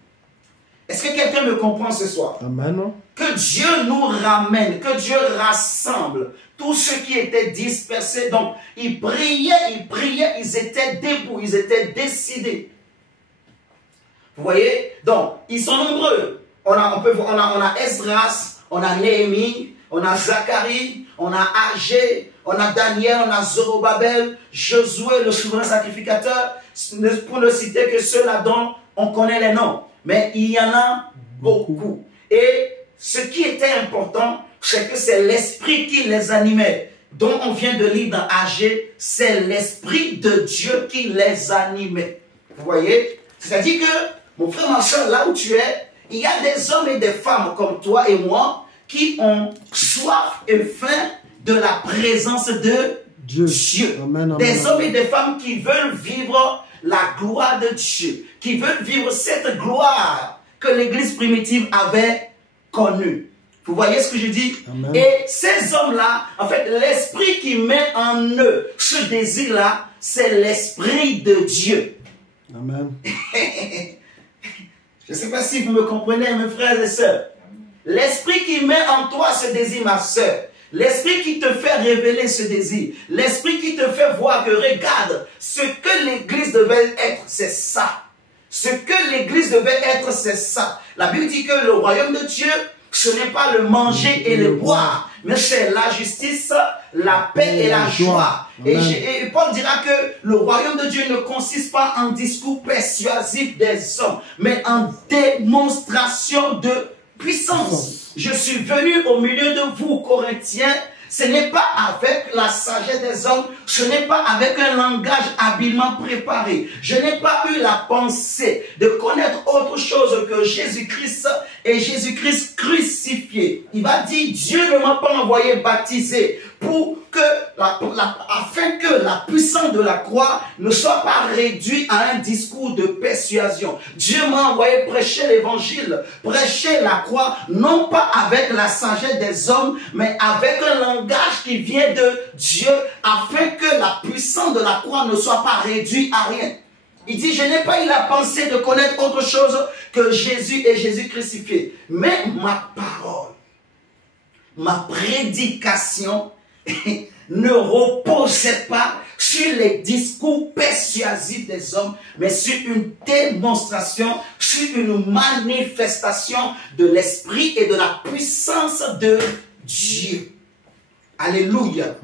Est-ce que quelqu'un me comprend ce soir? Amen. Que Dieu nous ramène, que Dieu rassemble tous ceux qui étaient dispersés. Donc, ils priaient, ils étaient debout, ils étaient décidés. Vous voyez? Donc, ils sont nombreux. On a Esdras, on a Néhémie, on a Zacharie, on a Agé, on a Daniel, on a Zorobabel, Josué, le souverain sacrificateur, pour ne citer que ceux-là dont on connaît les noms. Mais il y en a beaucoup. Et ce qui était important, c'est que c'est l'esprit qui les animait. Dont on vient de lire dans Agé, c'est l'esprit de Dieu qui les animait. Vous voyez? C'est-à-dire que, mon frère, ma soeur, là où tu es, il y a des hommes et des femmes comme toi et moi qui ont soif et faim de la présence de Dieu. Amen, amen, des hommes amen. et des femmes qui veulent vivre la gloire de Dieu, qui veulent vivre cette gloire que l'Église primitive avait connue. Vous voyez ce que je dis? Amen. Et ces hommes-là, en fait, l'esprit qui met en eux ce désir-là, c'est l'esprit de Dieu. Amen. Je ne sais pas si vous me comprenez, mes frères et sœurs. L'esprit qui met en toi ce désir, ma sœur, l'esprit qui te fait révéler ce désir, l'esprit qui te fait voir que, regarde, ce que l'Église devait être, c'est ça. Ce que l'Église devait être, c'est ça. La Bible dit que le royaume de Dieu, ce n'est pas le manger et le boire, mais c'est la justice, la paix et la joie. Et Paul dira que le royaume de Dieu ne consiste pas en discours persuasif des hommes, mais en démonstration de puissance. Je suis venu au milieu de vous, Corinthiens. Ce n'est pas avec la sagesse des hommes, ce n'est pas avec un langage habilement préparé. Je n'ai pas eu la pensée de connaître autre chose que Jésus-Christ et Jésus-Christ crucifié. Il va dire, Dieu ne m'a pas envoyé baptiser pour que, afin que la puissance de la croix ne soit pas réduite à un discours de persuasion. Dieu m'a envoyé prêcher l'évangile, prêcher la croix, non pas avec la sagesse des hommes, mais avec un langage qui vient de Dieu, afin que la puissance de la croix ne soit pas réduite à rien. Il dit, je n'ai pas eu la pensée de connaître autre chose que Jésus et Jésus crucifié. Mais ma parole, ma prédication ne reposait pas sur les discours persuasifs des hommes, mais sur une démonstration, sur une manifestation de l'esprit et de la puissance de Dieu. Alléluia.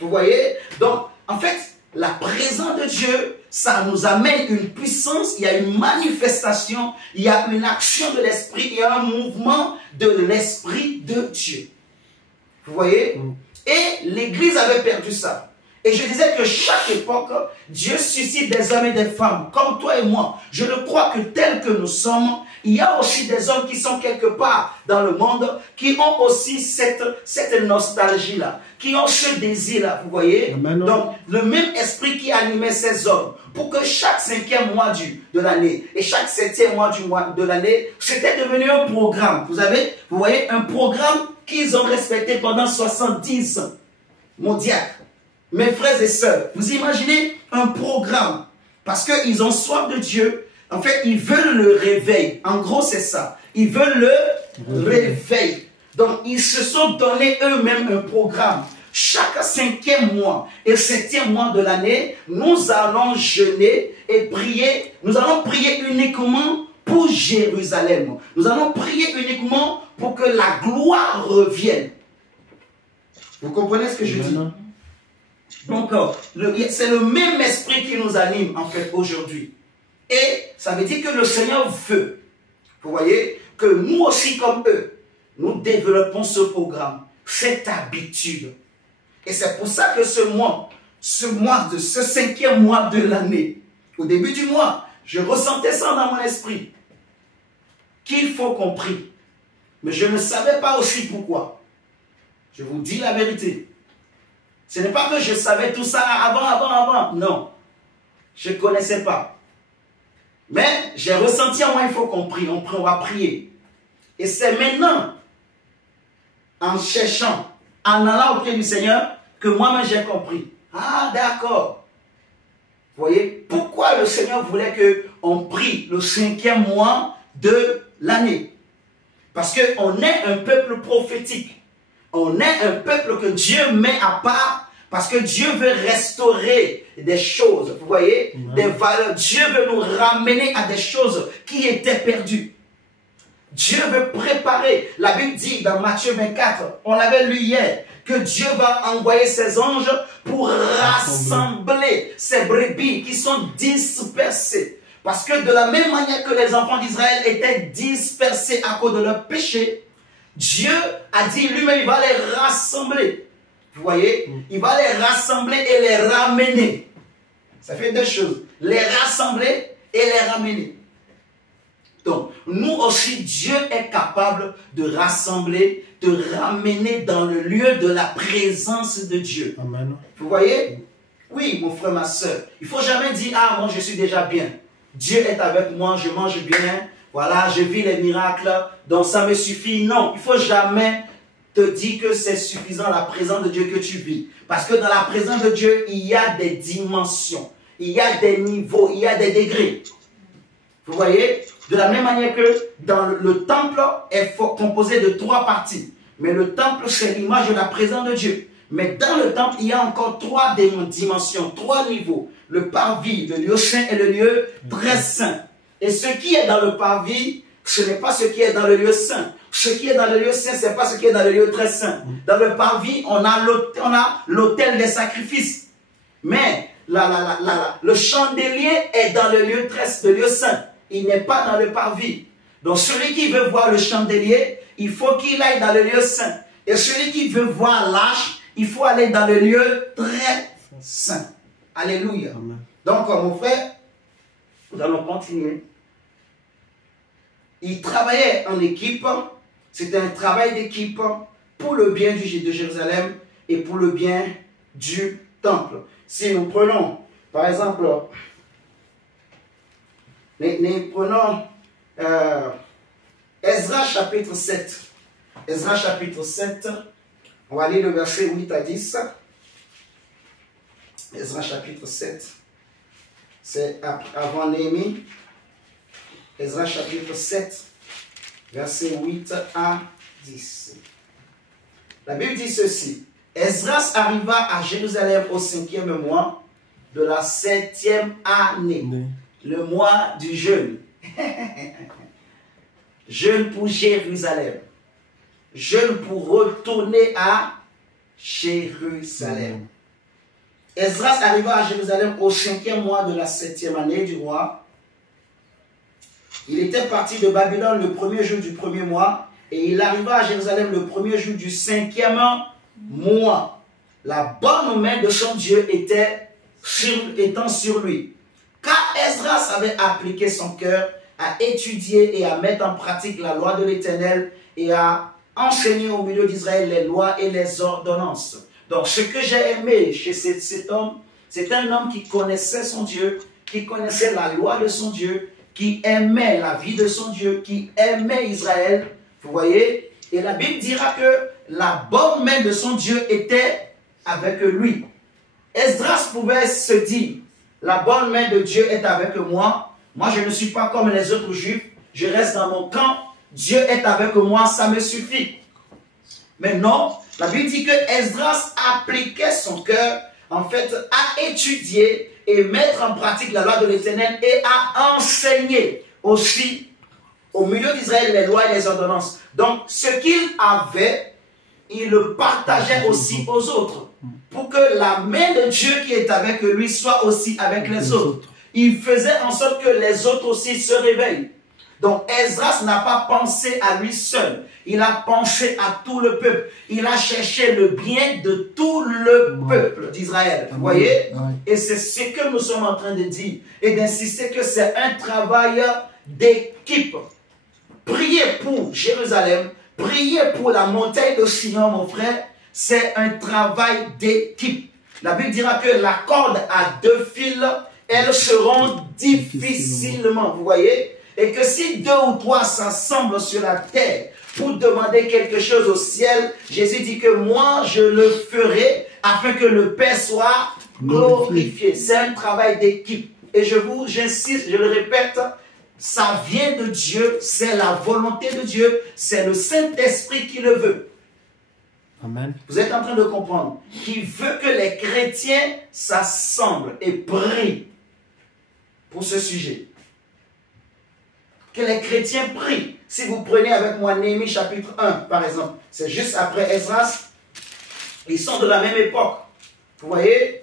Vous voyez? Donc, en fait, la présence de Dieu, ça nous amène une puissance, il y a une manifestation, il y a une action de l'esprit, il y a un mouvement de l'esprit de Dieu. Vous voyez? Et l'Église avait perdu ça. Et je disais que chaque époque, Dieu suscite des hommes et des femmes, comme toi et moi. Je le crois que tel que nous sommes, il y a aussi des hommes qui sont quelque part dans le monde, qui ont aussi cette nostalgie-là, qui ont ce désir-là, vous voyez? Amen. Donc, le même esprit qui animait ces hommes, pour que chaque 5e mois de l'année et chaque 7e mois de l'année, c'était devenu un programme. Vous voyez, un programme qu'ils ont respecté pendant 70 ans. Mon diacre, mes frères et sœurs, vous imaginez un programme, parce qu'ils ont soif de Dieu, en fait, ils veulent le réveil. En gros, c'est ça. Ils veulent le réveil. Donc, ils se sont donné eux-mêmes un programme. Chaque 5e mois et 7e mois de l'année, nous allons jeûner et prier. Nous allons prier uniquement pour Jérusalem. Nous allons prier uniquement pour que la gloire revienne. Vous comprenez ce que je dis? Donc, c'est le même esprit qui nous anime, en fait, aujourd'hui. Et ça veut dire que le Seigneur veut, vous voyez, que nous aussi, comme eux, nous développons ce programme, cette habitude. Et c'est pour ça que ce 5e mois de l'année, au début du mois, je ressentais ça dans mon esprit, qu'il faut qu'on prie. Mais je ne savais pas aussi pourquoi. Je vous dis la vérité. Ce n'est pas que je savais tout ça avant. Non. Je ne connaissais pas. Mais j'ai ressenti en moi, il faut qu'on prie. On va prier. Et c'est maintenant, en cherchant, en allant auprès du Seigneur, que moi-même j'ai compris. Ah, d'accord. Vous voyez, pourquoi le Seigneur voulait qu'on prie le 5e mois de l'année? Parce qu'on est un peuple prophétique. On est un peuple que Dieu met à part parce que Dieu veut restaurer des choses, vous voyez, des valeurs. Dieu veut nous ramener à des choses qui étaient perdues. Dieu veut préparer. La Bible dit dans Matthieu 24, on l'avait lu hier, que Dieu va envoyer ses anges pour rassembler ces brebis qui sont dispersées. Parce que de la même manière que les enfants d'Israël étaient dispersés à cause de leur péché, Dieu a dit lui-même, il va les rassembler. Vous voyez, il va les rassembler et les ramener. Ça fait deux choses. Les rassembler et les ramener. Donc, nous aussi, Dieu est capable de rassembler, de ramener dans le lieu de la présence de Dieu. Amen. Vous voyez? Oui, mon frère, ma soeur. Il ne faut jamais dire, ah, moi, je suis déjà bien. Dieu est avec moi, je mange bien. Voilà, je vis les miracles, donc ça me suffit. Non, il ne faut jamais te dire que c'est suffisant la présence de Dieu que tu vis. Parce que dans la présence de Dieu, il y a des dimensions, il y a des niveaux, il y a des degrés. Vous voyez? De la même manière que dans le temple est composé de 3 parties. Mais le temple, c'est l'image de la présence de Dieu. Mais dans le temple, il y a encore 3 dimensions, 3 niveaux. Le parvis, le lieu saint et le lieu très saint. Et ce qui est dans le parvis, ce n'est pas ce qui est dans le lieu saint. Ce qui est dans le lieu saint, ce n'est pas ce qui est dans le lieu très saint. Dans le parvis, on a l'autel des sacrifices. Mais le chandelier est dans le lieu saint. Il n'est pas dans le parvis. Donc celui qui veut voir le chandelier, il faut qu'il aille dans le lieu saint. Et celui qui veut voir l'arche, il faut aller dans le lieu très saint. Alléluia. Amen. Donc mon frère, nous allons continuer. Il travaillait en équipe. C'était un travail d'équipe pour le bien de Jérusalem et pour le bien du temple. Si nous prenons, par exemple, nous prenons Ezra chapitre 7. Ezra chapitre 7, on va lire le verset 8 à 10. Ezra chapitre 7, c'est avant Néhémie. Ezra chapitre 7, verset 8 à 10. La Bible dit ceci. Esdras arriva à Jérusalem au 5e mois de la 7e année. Le mois du jeûne. Jeûne pour Jérusalem. Jeûne pour retourner à Jérusalem. Esdras arriva à Jérusalem au 5e mois de la 7e année du roi. Il était parti de Babylone le premier jour du premier mois et il arriva à Jérusalem le premier jour du 5e mois. La bonne main de son Dieu étant sur lui. Car Esdras avait appliqué son cœur à étudier et à mettre en pratique la loi de l'Éternel et à enseigner au milieu d'Israël les lois et les ordonnances. Donc ce que j'ai aimé chez cet homme, c'est un homme qui connaissait son Dieu, qui connaissait la loi de son Dieu, qui aimait la vie de son Dieu, qui aimait Israël. Vous voyez? Et la Bible dira que la bonne main de son Dieu était avec lui. Esdras pouvait se dire, la bonne main de Dieu est avec moi. Moi, je ne suis pas comme les autres juifs. Je reste dans mon camp. Dieu est avec moi, ça me suffit. Mais non, la Bible dit que Esdras appliquait son cœur, en fait, à étudier et mettre en pratique la loi de l'Éternel et à enseigner aussi au milieu d'Israël les lois et les ordonnances. Donc, ce qu'il avait, il le partageait aussi aux autres. Pour que la main de Dieu qui est avec lui soit aussi avec les autres. Il faisait en sorte que les autres aussi se réveillent. Donc Esdras n'a pas pensé à lui seul. Il a pensé à tout le peuple. Il a cherché le bien de tout le peuple d'Israël. Vous voyez? Et c'est ce que nous sommes en train de dire. Et d'insister que c'est un travail d'équipe. Prier pour Jérusalem. Prier pour la montagne de Sion, mon frère. C'est un travail d'équipe. La Bible dira que la corde à 2 fils, elles seront difficilement, vous voyez, et que si 2 ou 3 s'assemblent sur la terre pour demander quelque chose au ciel, Jésus dit que moi je le ferai afin que le Père soit glorifié. C'est un travail d'équipe. Et j'insiste, je le répète, ça vient de Dieu, c'est la volonté de Dieu, c'est le Saint-Esprit qui le veut. Amen. Vous êtes en train de comprendre qu'il veut que les chrétiens s'assemblent et prient pour ce sujet. Que les chrétiens prient. Si vous prenez avec moi Néhémie chapitre 1, par exemple, c'est juste après Esdras, ils sont de la même époque. Vous voyez,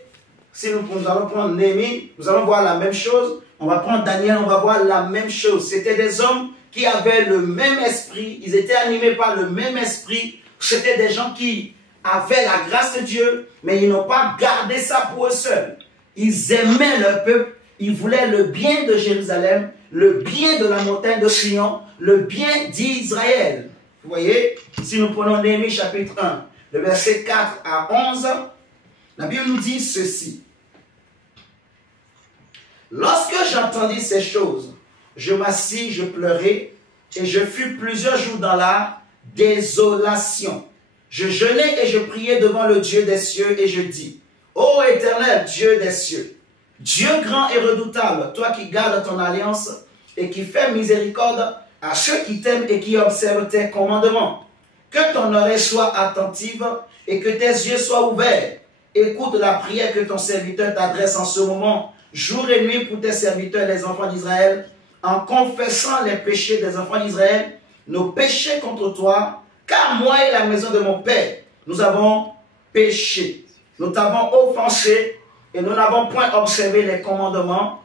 si nous allons prendre Néhémie, nous allons voir la même chose. On va prendre Daniel, on va voir la même chose. C'était des hommes qui avaient le même esprit, ils étaient animés par le même esprit. C'était des gens qui avaient la grâce de Dieu, mais ils n'ont pas gardé ça pour eux seuls. Ils aimaient leur peuple, ils voulaient le bien de Jérusalem, le bien de la montagne de Sion, le bien d'Israël. Vous voyez, si nous prenons Néhémie chapitre 1, le verset 4 à 11, la Bible nous dit ceci. Lorsque j'entendis ces choses, je m'assis, je pleurai, et je fus plusieurs jours dans la désolation. Je jeûnai et je priai devant le Dieu des cieux, et je dis, ô Éternel, Dieu des cieux, Dieu grand et redoutable, toi qui gardes ton alliance et qui fais miséricorde à ceux qui t'aiment et qui observent tes commandements, que ton oreille soit attentive et que tes yeux soient ouverts. Écoute la prière que ton serviteur t'adresse en ce moment, jour et nuit pour tes serviteurs, les enfants d'Israël, en confessant les péchés des enfants d'Israël, nos péchés contre toi, car moi et la maison de mon Père, nous avons péché. Nous t'avons offensé et nous n'avons point observé les commandements,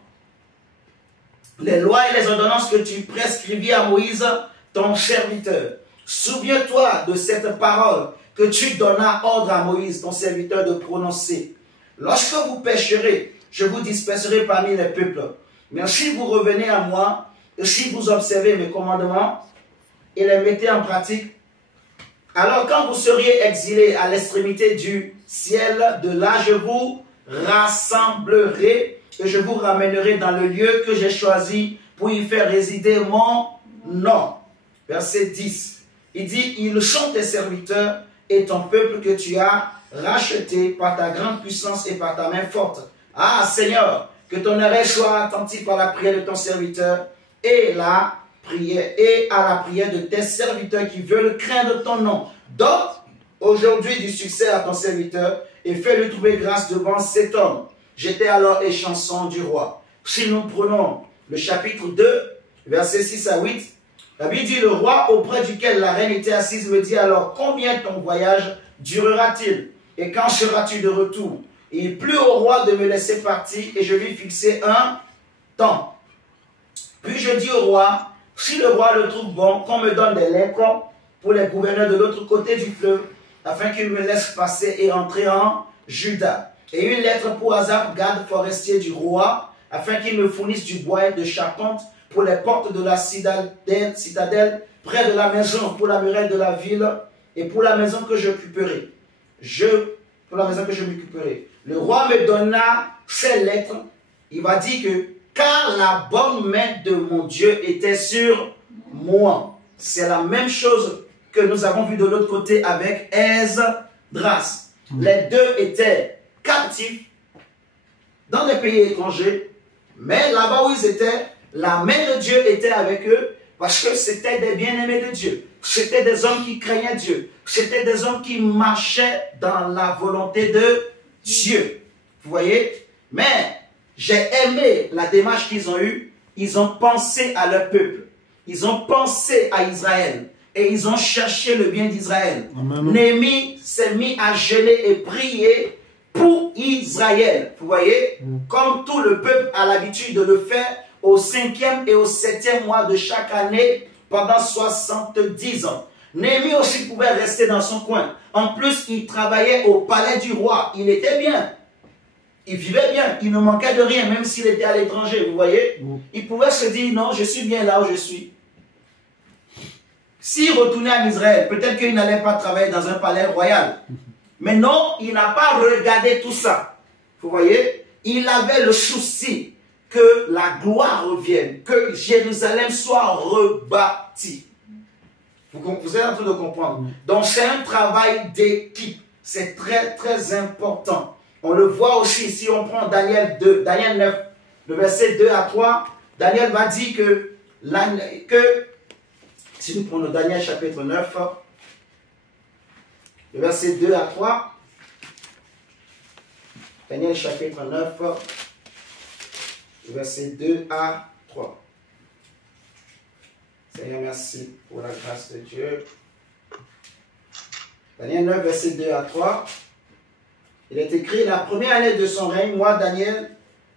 les lois et les ordonnances que tu prescrivis à Moïse, ton serviteur. Souviens-toi de cette parole que tu donnas ordre à Moïse, ton serviteur, de prononcer. Lorsque vous pécherez, je vous disperserai parmi les peuples. Mais si vous revenez à moi, et si vous observez mes commandements et les mettez en pratique, alors quand vous seriez exilés à l'extrémité du ciel, de là je vous rassemblerai et je vous ramènerai dans le lieu que j'ai choisi pour y faire résider mon nom. Verset 10. Il dit, ils sont tes serviteurs et ton peuple que tu as racheté par ta grande puissance et par ta main forte. Ah Seigneur, que ton oreille soit attentive à la prière de ton serviteur et à la prière de tes serviteurs qui veulent craindre ton nom. Donne aujourd'hui du succès à ton serviteur et fais-lui trouver grâce devant cet homme. J'étais alors échanson du roi. Si nous prenons le chapitre 2, versets 6 à 8, la Bible dit, le roi auprès duquel la reine était assise me dit alors, combien ton voyage durera-t-il et quand seras-tu de retour? Et il plut au roi de me laisser partir et je lui fixai un temps. Puis je dis au roi, si le roi le trouve bon, qu'on me donne des lettres pour les gouverneurs de l'autre côté du fleuve, afin qu'ils me laissent passer et entrer en Juda. Et une lettre pour Azaph, garde forestier du roi, afin qu'il me fournisse du bois et de charpente pour les portes de la citadelle, près de la maison, pour la muraille de la ville, et pour la maison que j'occuperai. Pour la maison que je m'occuperai. Le roi me donna ces lettres. Il va dire que, car la bonne main de mon Dieu était sur moi. C'est la même chose que nous avons vu de l'autre côté avec Esdras. Les deux étaient captifs dans des pays étrangers, mais là-bas où ils étaient, la main de Dieu était avec eux parce que c'était des bien-aimés de Dieu. C'était des hommes qui craignaient Dieu. C'était des hommes qui marchaient dans la volonté de Dieu. Vous voyez? Mais j'ai aimé la démarche qu'ils ont eue. Ils ont pensé à leur peuple. Ils ont pensé à Israël. Et ils ont cherché le bien d'Israël. Néhémie s'est mis à jeûner et prier pour Israël. Vous voyez? Comme tout le peuple a l'habitude de le faire au 5e et au 7e mois de chaque année pendant 70 ans. Néhémie aussi pouvait rester dans son coin. En plus, il travaillait au palais du roi. Il était bien. Il vivait bien. Il ne manquait de rien, même s'il était à l'étranger. Vous voyez? Il pouvait se dire, non, je suis bien là où je suis. S'il retournait en Israël, peut-être qu'il n'allait pas travailler dans un palais royal. Mais non, il n'a pas regardé tout ça. Vous voyez? Il avait le souci que la gloire revienne, que Jérusalem soit rebâtie. Vous êtes en train de comprendre. Donc c'est un travail d'équipe. C'est très très important. On le voit aussi si on prend Daniel 2, Daniel 9, le verset 2 à 3. Daniel va dire que si nous prenons Daniel chapitre 9, le verset 2 à 3. Daniel chapitre 9, le verset 2 à 3. Seigneur, merci pour la grâce de Dieu. Daniel 9, verset 2 à 3. Il est écrit, la première année de son règne, moi, Daniel,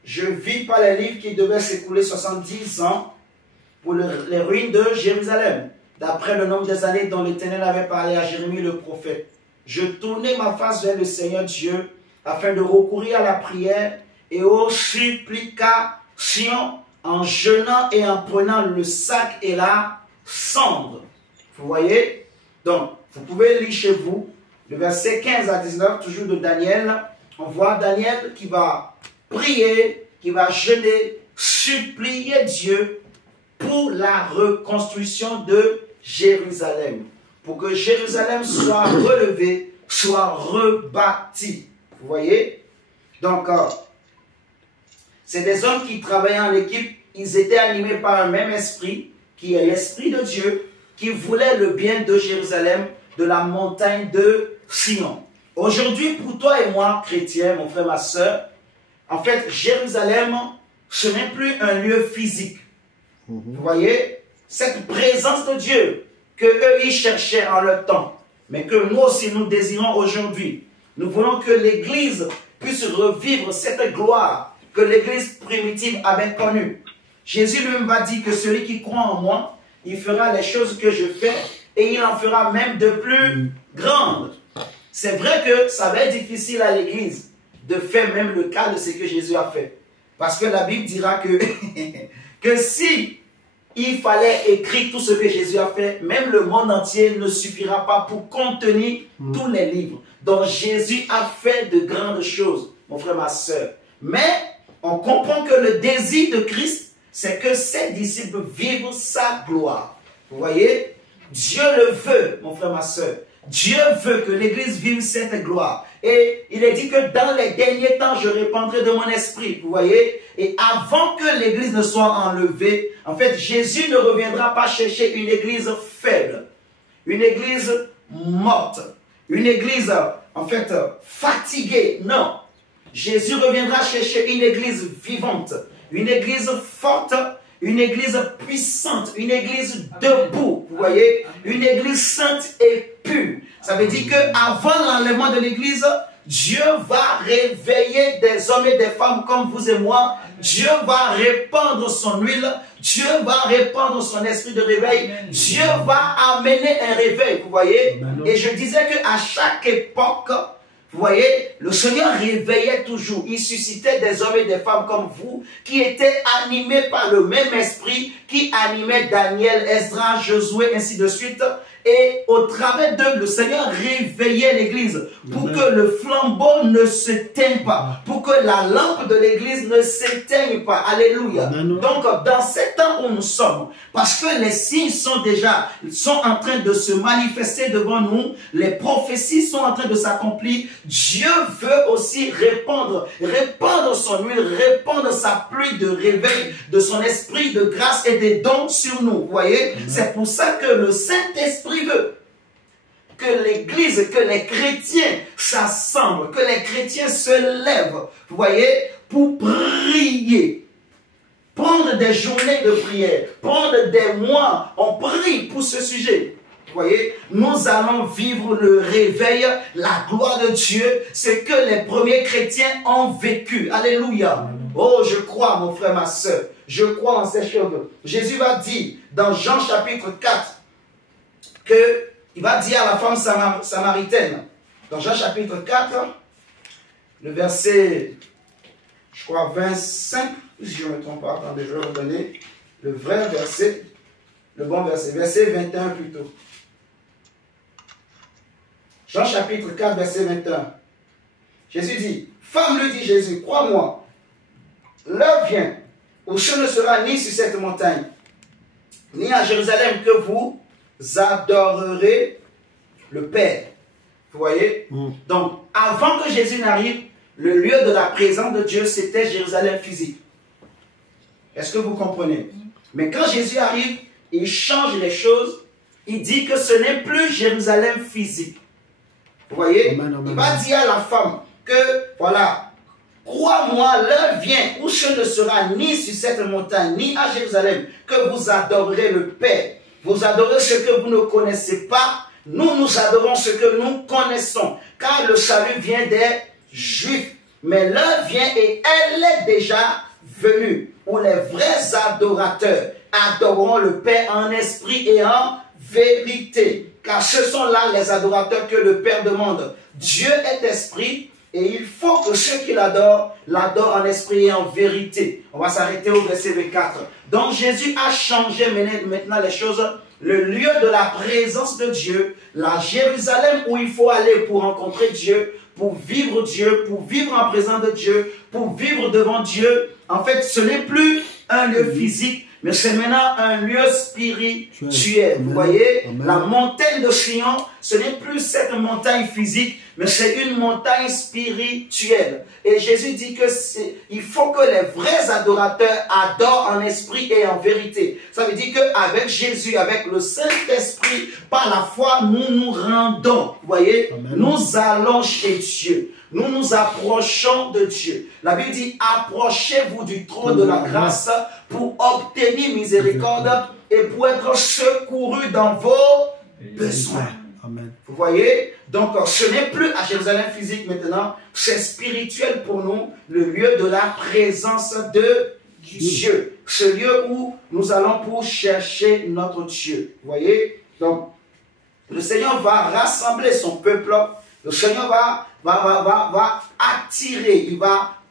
je vis par les livres qui devaient s'écouler 70 ans pour les ruines de Jérusalem, d'après le nombre des années dont l'Éternel avait parlé à Jérémie le prophète. Je tournai ma face vers le Seigneur Dieu, afin de recourir à la prière et aux supplications, en jeûnant et en prenant le sac et la cendre. Vous voyez? Donc, vous pouvez lire chez vous, le verset 15 à 19, toujours de Daniel. On voit Daniel qui va prier, qui va jeûner, supplier Dieu pour la reconstruction de Jérusalem. Pour que Jérusalem soit relevée, soit rebâtie. Vous voyez? Donc, c'est des hommes qui travaillaient en équipe. Ils étaient animés par un même esprit, qui est l'esprit de Dieu, qui voulait le bien de Jérusalem, de la montagne de Sion. Aujourd'hui, pour toi et moi, chrétiens, mon frère, ma soeur, en fait, Jérusalem, ce n'est plus un lieu physique. Vous voyez, cette présence de Dieu que eux, ils cherchaient en leur temps, mais que nous aussi, nous désirons aujourd'hui. Nous voulons que l'Église puisse revivre cette gloire que l'Église primitive avait connue. Jésus lui-même va dire que celui qui croit en moi, il fera les choses que je fais et il en fera même de plus grandes. C'est vrai que ça va être difficile à l'Église de faire même le cas de ce que Jésus a fait. Parce que la Bible dira que, que si il fallait écrire tout ce que Jésus a fait, même le monde entier ne suffira pas pour contenir tous les livres. Donc Jésus a fait de grandes choses, mon frère, ma soeur. Mais on comprend que le désir de Christ, c'est que ses disciples vivent sa gloire. Vous voyez? Dieu le veut, mon frère, ma soeur. Dieu veut que l'Église vive cette gloire. Et il est dit que dans les derniers temps, je répandrai de mon esprit. Vous voyez? Et avant que l'Église ne soit enlevée, en fait, Jésus ne reviendra pas chercher une Église faible, une Église morte, une Église, en fait, fatiguée. Non. Jésus reviendra chercher une Église vivante, une Église forte, une Église puissante, une Église debout, vous voyez, une Église sainte et pure. Ça veut dire qu'avant l'enlèvement de l'Église, Dieu va réveiller des hommes et des femmes comme vous et moi. Dieu va répandre son huile, Dieu va répandre son esprit de réveil. Dieu va amener un réveil, vous voyez. Et je disais qu'à chaque époque, vous voyez, le Seigneur réveillait toujours. Il suscitait des hommes et des femmes comme vous qui étaient animés par le même esprit qui animait Daniel, Esdras, Josué, ainsi de suite. Et au travers d'eux, le Seigneur réveillait l'Église pour que le flambeau ne s'éteigne pas, pour que la lampe de l'Église ne s'éteigne pas. Alléluia. Donc, dans ces temps où nous sommes, parce que les signes sont en train de se manifester devant nous, les prophéties sont en train de s'accomplir, Dieu veut aussi répandre son huile, répandre sa pluie de réveil, de son esprit de grâce et des dons sur nous. Vous voyez, c'est pour ça que le Saint-Esprit veut que l'Église, que les chrétiens s'assemblent, que les chrétiens se lèvent, vous voyez, pour prier. Prendre des journées de prière, prendre des mois, on prie pour ce sujet. Vous voyez, nous allons vivre le réveil, la gloire de Dieu, ce que les premiers chrétiens ont vécu. Alléluia. Oh, je crois, mon frère, ma soeur, je crois en ces choses. Jésus va dire dans Jean chapitre 4, il va dire à la femme samaritaine, dans Jean chapitre 4, le verset, je crois, 25, si je ne me trompe pas, attendez, je vais redonner le vrai verset, le bon verset, verset 21 plutôt. Jean chapitre 4, verset 21. Jésus dit, femme, lui dit Jésus, crois-moi, l'heure vient où ce ne sera ni sur cette montagne, ni à Jérusalem que vous adorerez le Père. Vous voyez? Donc, avant que Jésus n'arrive, le lieu de la présence de Dieu, c'était Jérusalem physique. Est-ce que vous comprenez? Mais quand Jésus arrive, il change les choses. Il dit que ce n'est plus Jérusalem physique. Vous voyez? Il va dire à la femme que, voilà, crois-moi, l'heure vient où ce ne sera ni sur cette montagne, ni à Jérusalem, que vous adorerez le Père. Vous adorez ce que vous ne connaissez pas. Nous adorons ce que nous connaissons. Car le salut vient des Juifs. Mais l'heure vient et elle est déjà venue, où les vrais adorateurs adoreront le Père en esprit et en vérité. Car ce sont là les adorateurs que le Père demande. Dieu est esprit et il faut que ceux qui l'adorent en esprit et en vérité. On va s'arrêter au verset 4. Donc Jésus a changé maintenant les choses. Le lieu de la présence de Dieu, la Jérusalem où il faut aller pour rencontrer Dieu, pour vivre en présence de Dieu, pour vivre devant Dieu. En fait, ce n'est plus un lieu physique, mais c'est maintenant un lieu spirituel. Vous voyez, la montagne de Sion, ce n'est plus cette montagne physique, mais c'est une montagne spirituelle. Et Jésus dit que il faut que les vrais adorateurs adorent en esprit et en vérité. Ça veut dire qu'avec Jésus, avec le Saint-Esprit, par la foi, nous nous rendons. Vous voyez, nous allons chez Dieu. Nous nous approchons de Dieu. La Bible dit, approchez-vous du trône de la grâce pour obtenir miséricorde et pour être secouru dans vos besoins. Amen. Vous voyez? Donc, ce n'est plus à Jérusalem physique maintenant, c'est spirituel pour nous, le lieu de la présence de Dieu. Ce lieu où nous allons pour chercher notre Dieu. Vous voyez? Donc, le Seigneur va rassembler son peuple. Le Seigneur va attirer,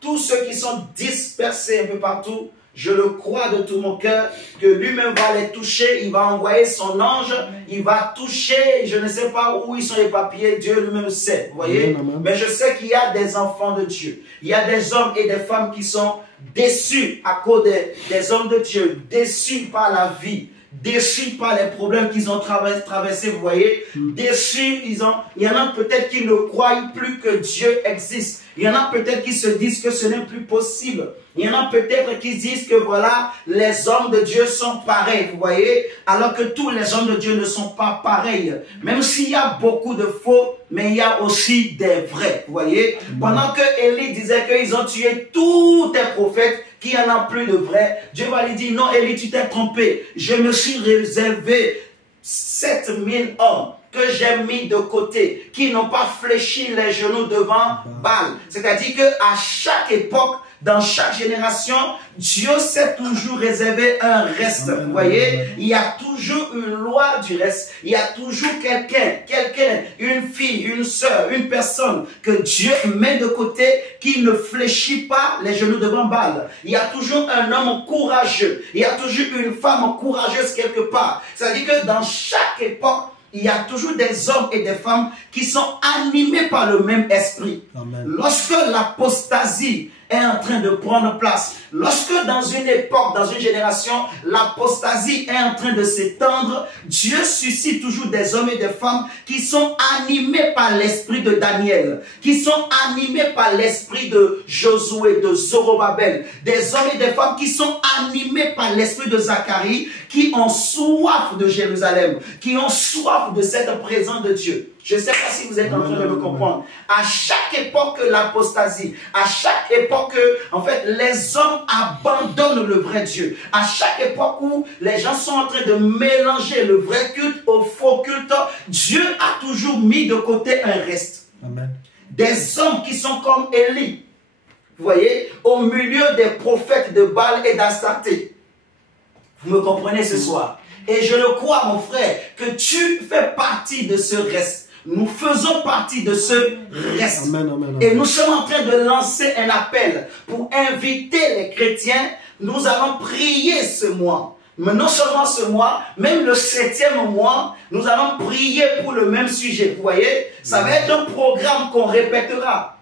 tous ceux qui sont dispersés un peu partout, je le crois de tout mon cœur, que lui-même va les toucher, il va envoyer son ange, il va toucher, je ne sais pas où ils sont éparpillés, Dieu lui-même sait, vous voyez. Mais je sais qu'il y a des enfants de Dieu, il y a des hommes et des femmes qui sont déçus à cause des hommes de Dieu, déçus par la vie, déçus par les problèmes qu'ils ont traversés, vous voyez, déçus, il y en a peut-être qui ne croient plus que Dieu existe, il y en a peut-être qui se disent que ce n'est plus possible, il y en a peut-être qui disent que voilà, les hommes de Dieu sont pareils, vous voyez, alors que tous les hommes de Dieu ne sont pas pareils, même s'il y a beaucoup de faux, mais il y a aussi des vrais, vous voyez, pendant que Élie disait qu'ils ont tué tous tes prophètes, qu'il n'y en a plus de vrais, Dieu va lui dire, non Élie, tu t'es trompé, je me suis réservé 7000 hommes que j'ai mis de côté, qui n'ont pas fléchi les genoux devant Baal. C'est-à-dire qu'à chaque époque, dans chaque génération, Dieu s'est toujours réservé un reste. Vous voyez, il y a toujours une loi du reste. Il y a toujours quelqu'un, une fille, une sœur, une personne que Dieu met de côté qui ne fléchit pas les genoux devant Baal. Il y a toujours un homme courageux. Il y a toujours une femme courageuse quelque part. C'est-à-dire que dans chaque époque, il y a toujours des hommes et des femmes qui sont animés par le même esprit. Amen. Lorsque l'apostasie est en train de prendre place, lorsque dans une époque, dans une génération, l'apostasie est en train de s'étendre, Dieu suscite toujours des hommes et des femmes qui sont animés par l'esprit de Daniel, qui sont animés par l'esprit de Josué, de Zorobabel, des hommes et des femmes qui sont animés par l'esprit de Zacharie, qui ont soif de Jérusalem, qui ont soif de cette présence de Dieu. Je ne sais pas si vous êtes en train de me comprendre. À chaque époque l'apostasie, à chaque époque, en fait, les hommes abandonnent le vrai Dieu. À chaque époque où les gens sont en train de mélanger le vrai culte au faux culte, Dieu a toujours mis de côté un reste. Amen. Des hommes qui sont comme Élie, vous voyez, au milieu des prophètes de Baal et d'Astarté. Vous me comprenez ce soir? Et je le crois, mon frère, que tu fais partie de ce reste. Nous faisons partie de ce reste. Amen, amen, amen. Et nous sommes en train de lancer un appel pour inviter les chrétiens. Nous allons prier ce mois. Mais non seulement ce mois, même le 7e mois, nous allons prier pour le même sujet. Vous voyez, ça va être un programme qu'on répétera.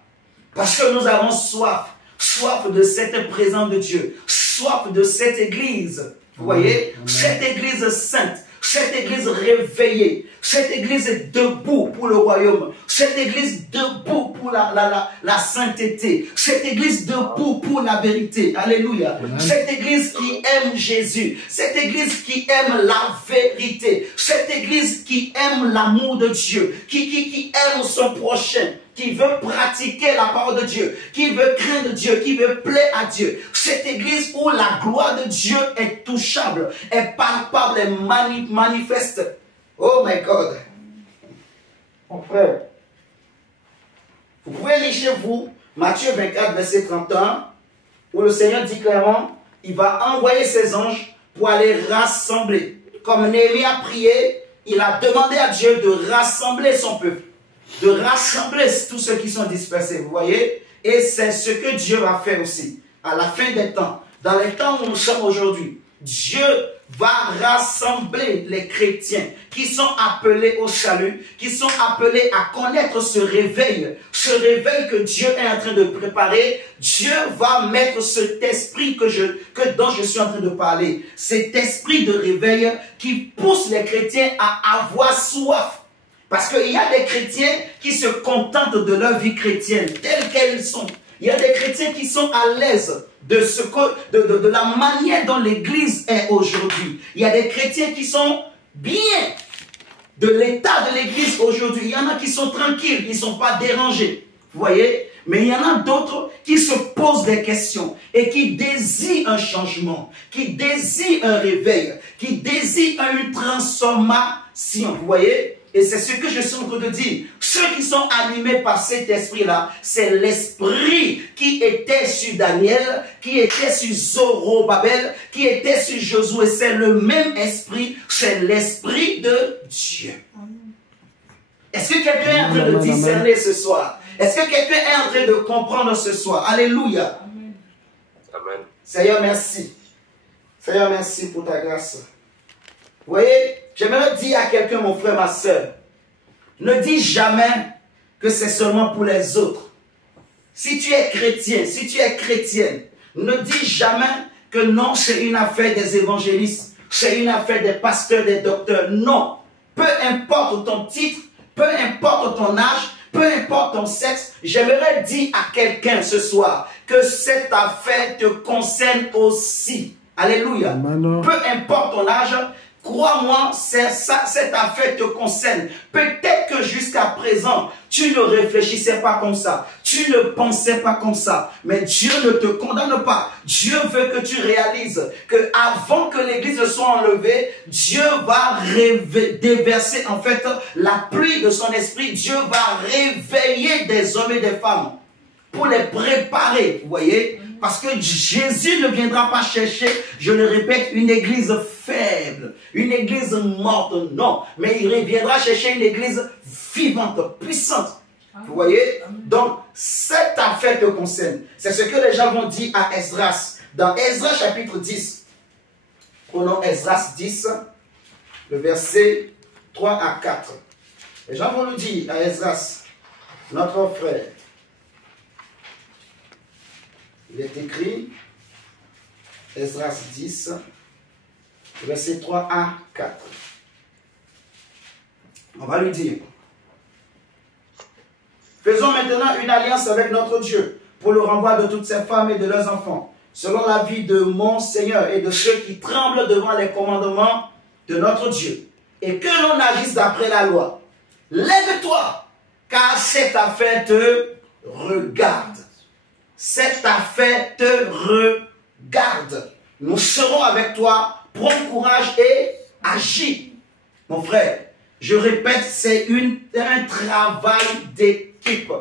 Parce que nous avons soif. Soif de cette présence de Dieu. Soif de cette église. Vous voyez, cette église sainte, cette église réveillée, cette église debout pour le royaume, cette église debout pour la sainteté, cette église debout pour la vérité. Alléluia. Cette église qui aime Jésus, cette église qui aime la vérité, cette église qui aime l'amour de Dieu, qui aime son prochain. qui veut pratiquer la parole de Dieu, qui veut craindre Dieu, qui veut plaire à Dieu. Cette église où la gloire de Dieu est touchable, est palpable, est manifeste. Oh my God. Mon frère, vous pouvez lire chez vous Matthieu 24, verset 31, où le Seigneur dit clairement, il va envoyer ses anges pour aller rassembler. Comme Néhémie a prié, il a demandé à Dieu de rassembler son peuple, de rassembler tous ceux qui sont dispersés, vous voyez. Et c'est ce que Dieu va faire aussi, à la fin des temps. Dans les temps où nous sommes aujourd'hui, Dieu va rassembler les chrétiens qui sont appelés au salut, qui sont appelés à connaître ce réveil que Dieu est en train de préparer. Dieu va mettre cet esprit dont je suis en train de parler, cet esprit de réveil qui pousse les chrétiens à avoir soif. Parce qu'il y a des chrétiens qui se contentent de leur vie chrétienne telle qu'elles sont. Il y a des chrétiens qui sont à l'aise de la manière dont l'Église est aujourd'hui. Il y a des chrétiens qui sont bien de l'état de l'Église aujourd'hui. Il y en a qui sont tranquilles, ils ne sont pas dérangés. Vous voyez? Mais il y en a d'autres qui se posent des questions et qui désirent un changement, qui désirent un réveil, qui désirent une transformation. Vous voyez? Et c'est ce que je suis en train de dire. Ceux qui sont animés par cet esprit-là, c'est l'esprit qui était sur Daniel, qui était sur Zorobabel, qui était sur Josué. C'est le même esprit, c'est l'esprit de Dieu. Est-ce que quelqu'un est en train de discerner ce soir? Est-ce que quelqu'un est en train de comprendre ce soir? Alléluia. Amen. Seigneur, merci. Seigneur, merci pour ta grâce. Vous voyez, j'aimerais dire à quelqu'un, mon frère, ma soeur, ne dis jamais que c'est seulement pour les autres. Si tu es chrétien, si tu es chrétienne, ne dis jamais que non, c'est une affaire des évangélistes, c'est une affaire des pasteurs, des docteurs. Non. Peu importe ton titre, peu importe ton âge, peu importe ton sexe, j'aimerais dire à quelqu'un ce soir que cette affaire te concerne aussi. Alléluia. Amen. Peu importe ton âge, crois-moi, cette affaire te concerne. Peut-être que jusqu'à présent, tu ne réfléchissais pas comme ça. Tu ne pensais pas comme ça. Mais Dieu ne te condamne pas. Dieu veut que tu réalises que avant que l'église soit enlevée, Dieu va déverser en fait la pluie de son esprit. Dieu va réveiller des hommes et des femmes pour les préparer. Vous voyez? Parce que Jésus ne viendra pas chercher, je le répète, une église faible, une église morte, non. Mais il reviendra chercher une église vivante, puissante. Vous voyez? Donc, cette affaire te concerne. C'est ce que les gens vont dire à Esdras. Dans Esdras chapitre 10, prenons Esdras 10, le verset 3 à 4. Les gens vont nous dire à Esdras, notre frère, il est écrit, Esdras 10, verset 3 à 4. On va lui dire, faisons maintenant une alliance avec notre Dieu pour le renvoi de toutes ces femmes et de leurs enfants, selon l'avis de mon Seigneur et de ceux qui tremblent devant les commandements de notre Dieu, et que l'on agisse d'après la loi. Lève-toi, car cette affaire te regarde. Cette affaire te regarde. Nous serons avec toi. Prends courage et agis. Mon frère, je répète, c'est un travail d'équipe.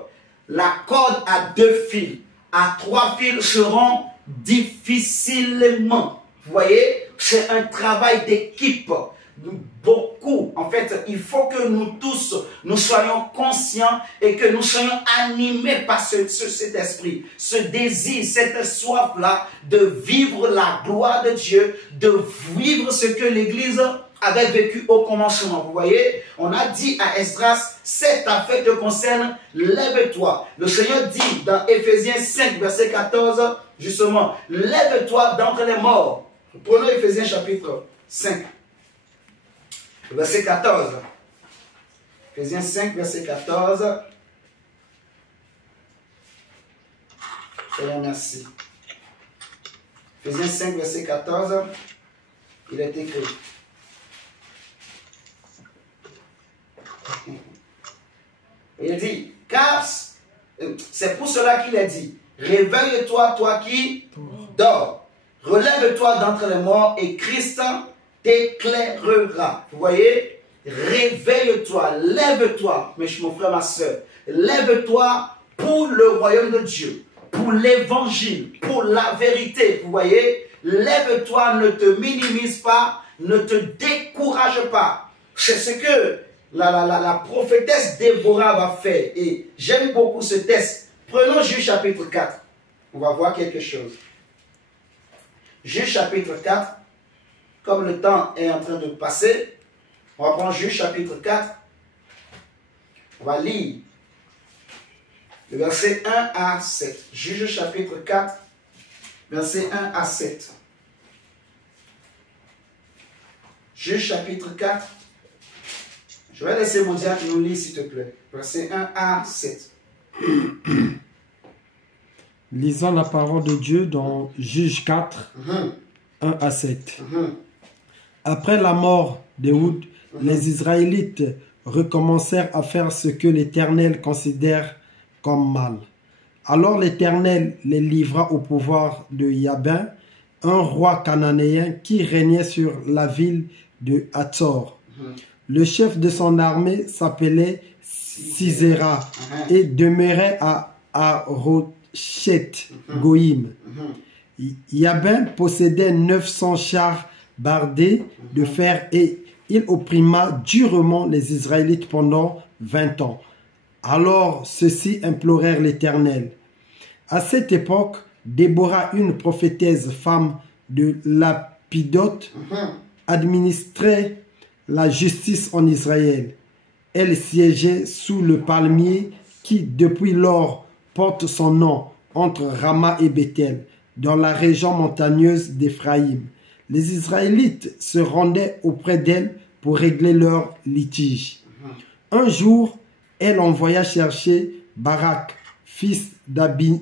La corde à 2 fils, à 3 fils seront difficilement. Vous voyez, c'est un travail d'équipe. Beaucoup, en fait, il faut que nous tous, nous soyons conscients et que nous soyons animés par cet esprit, ce désir, cette soif-là de vivre la gloire de Dieu, de vivre ce que l'Église avait vécu au commencement. Vous voyez, on a dit à Esdras, cette affaire te concerne, lève-toi. Le Seigneur dit dans Éphésiens 5, verset 14, justement, lève-toi d'entre les morts. Prenons Éphésiens chapitre 5. Verset 14. Éphésiens 5, verset 14. Seigneur, merci. Éphésiens 5, verset 14. Il est écrit. Il dit, car C'est pour cela qu'il a dit, réveille-toi, toi qui dors. Relève-toi d'entre les morts et Christ t'éclairera. Vous voyez? Réveille-toi, lève-toi, mon frère, ma soeur. Lève-toi pour le royaume de Dieu, pour l'évangile, pour la vérité. Vous voyez? Lève-toi, ne te minimise pas, ne te décourage pas. C'est ce que la prophétesse Déborah va faire. Et j'aime beaucoup ce texte. Prenons Juge chapitre 4. On va voir quelque chose. Juge chapitre 4. Comme le temps est en train de passer, on va prendre Juge chapitre 4. On va lire le verset 1 à 7. Juge chapitre 4, verset 1 à 7. Juge chapitre 4. Je vais laisser mon diacre nous lire, s'il te plaît. Verset 1 à 7. Lisons la parole de Dieu dans Juge 4, 1 à 7. Après la mort d'Éhoud, les Israélites recommencèrent à faire ce que l'Éternel considère comme mal. Alors l'Éternel les livra au pouvoir de Jabin, un roi cananéen qui régnait sur la ville de Hatzor. Le chef de son armée s'appelait Sisera et demeurait à Rochet Goïm. Jabin possédait 900 chars bardés de fer et il opprima durement les Israélites pendant 20 ans. Alors ceux-ci implorèrent l'Éternel. À cette époque, Déborah, une prophétesse femme de Lapidote, administrait la justice en Israël. Elle siégeait sous le palmier qui, depuis lors, porte son nom entre Rama et Bethel, dans la région montagneuse d'Éphraïm. Les Israélites se rendaient auprès d'elle pour régler leurs litiges. Un jour, elle envoya chercher Barak, fils d'Abinoam,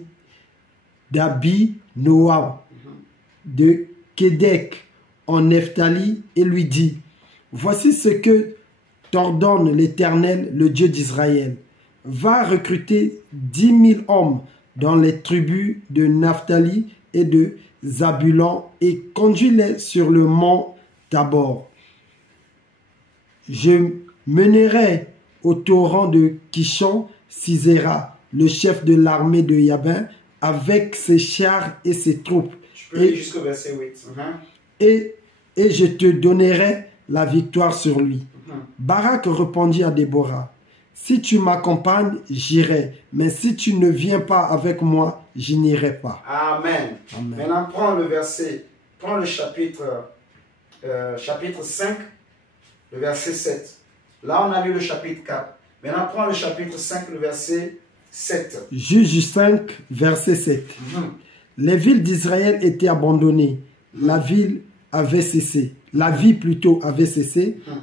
de Kédek, en Nephtali, et lui dit, « Voici ce que t'ordonne l'Éternel, le Dieu d'Israël. Va recruter 10 000 hommes dans les tribus de Naphtali et de Zabulon et conduis-les sur le mont Tabor. Je mènerai au torrent de Kishon Sisera, le chef de l'armée de Jabin, avec ses chars et ses troupes. Je peux lire jusqu'au verset 8. Et je te donnerai la victoire sur lui. Barak répondit à Déborah, si tu m'accompagnes, j'irai, mais si tu ne viens pas avec moi, je n'irai pas. Amen. Amen. Maintenant, prends le verset, prends le chapitre 5, le verset 7. Là, on a lu le chapitre 4. Maintenant, prends le chapitre 5, le verset 7. Juge 5, verset 7. Les villes d'Israël étaient abandonnées. La vie avait cessé.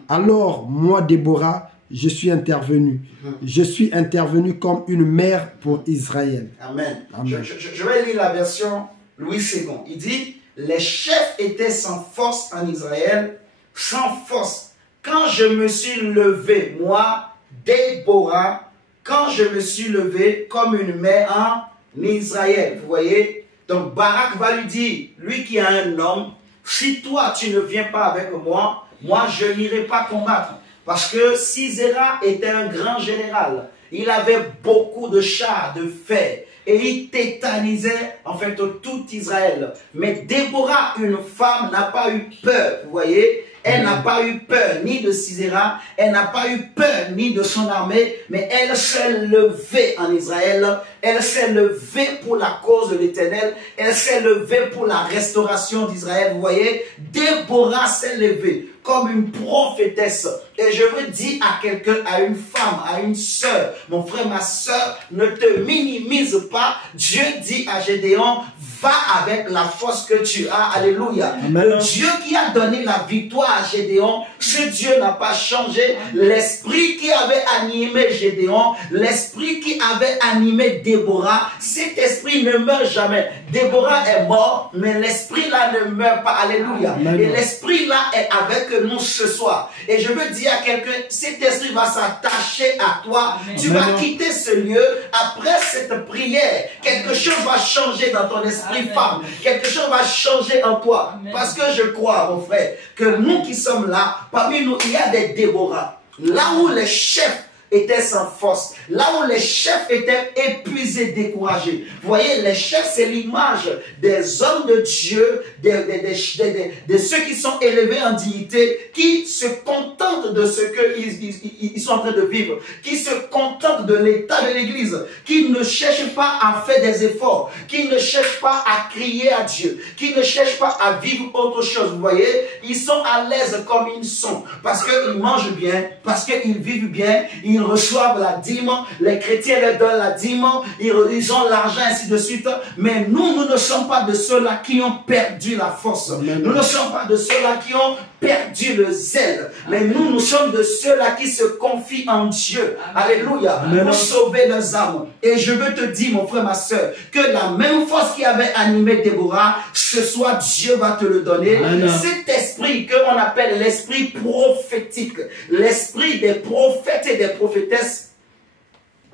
Alors, moi, Déborah, je suis intervenu. Je suis intervenu comme une mère pour Israël. Amen. Amen. Je vais lire la version Louis II. Il dit, les chefs étaient sans force en Israël, sans force. Quand je me suis levé, moi, Déborah, quand je me suis levé comme une mère en Israël. Vous voyez? Donc Barak va lui dire, lui qui est un homme, si toi tu ne viens pas avec moi, moi je n'irai pas combattre. Parce que Sisera était un grand général. Il avait beaucoup de chars, de fer. Et il tétanisait en fait tout Israël. Mais Déborah, une femme, n'a pas eu peur. Vous voyez? Elle n'a pas eu peur ni de Sisera, elle n'a pas eu peur ni de son armée, mais elle s'est levée en Israël, elle s'est levée pour la cause de l'Éternel, elle s'est levée pour la restauration d'Israël. Vous voyez, Déborah s'est levée comme une prophétesse. Et je veux dire à quelqu'un, à une femme, à une sœur, mon frère, ma sœur, ne te minimise pas. Dieu dit à Gédéon, va avec la force que tu as. Alléluia. Amen. Le Dieu qui a donné la victoire à Gédéon, ce Dieu n'a pas changé. L'esprit qui avait animé Gédéon, l'esprit qui avait animé Déborah, cet esprit ne meurt jamais. Déborah est mort, mais l'esprit là ne meurt pas. Alléluia. Amen. Et l'esprit là est avec avec nous ce soir. Et je veux dire à quelqu'un, cet esprit va s'attacher à toi. Amen. Tu vas quitter ce lieu. Après cette prière, quelque chose va changer dans ton esprit, femme. Quelque chose va changer en toi. Amen. Parce que je crois, mon frère, que nous qui sommes là, parmi nous, il y a des Déborah. Là où les chefs étaient sans force, là où les chefs étaient épuisés, découragés. Vous voyez, les chefs, c'est l'image des hommes de Dieu, de ceux qui sont élevés en dignité, qui se contentent de ce qu'ils sont en train de vivre, qui se contentent de l'état de l'Église, qui ne cherchent pas à faire des efforts, qui ne cherchent pas à crier à Dieu, qui ne cherchent pas à vivre autre chose. Vous voyez, ils sont à l'aise comme ils sont, parce qu'ils mangent bien, parce qu'ils vivent bien, ils reçoivent la dîme, les chrétiens leur donnent la dîme, ils ont l'argent, ainsi de suite. Mais nous ne sommes pas de ceux-là qui ont perdu la force. Amen. Nous ne sommes pas de ceux-là qui ont perdu le zèle. Mais nous sommes de ceux-là qui se confient en Dieu. Amen. Alléluia. Pour sauver leurs âmes. Et je veux te dire, mon frère, ma soeur, que la même force qui avait animé Déborah, ce soir, Dieu va te le donner. Amen. Cet esprit qu'on appelle l'esprit prophétique, l'esprit des prophètes et des prophétesses,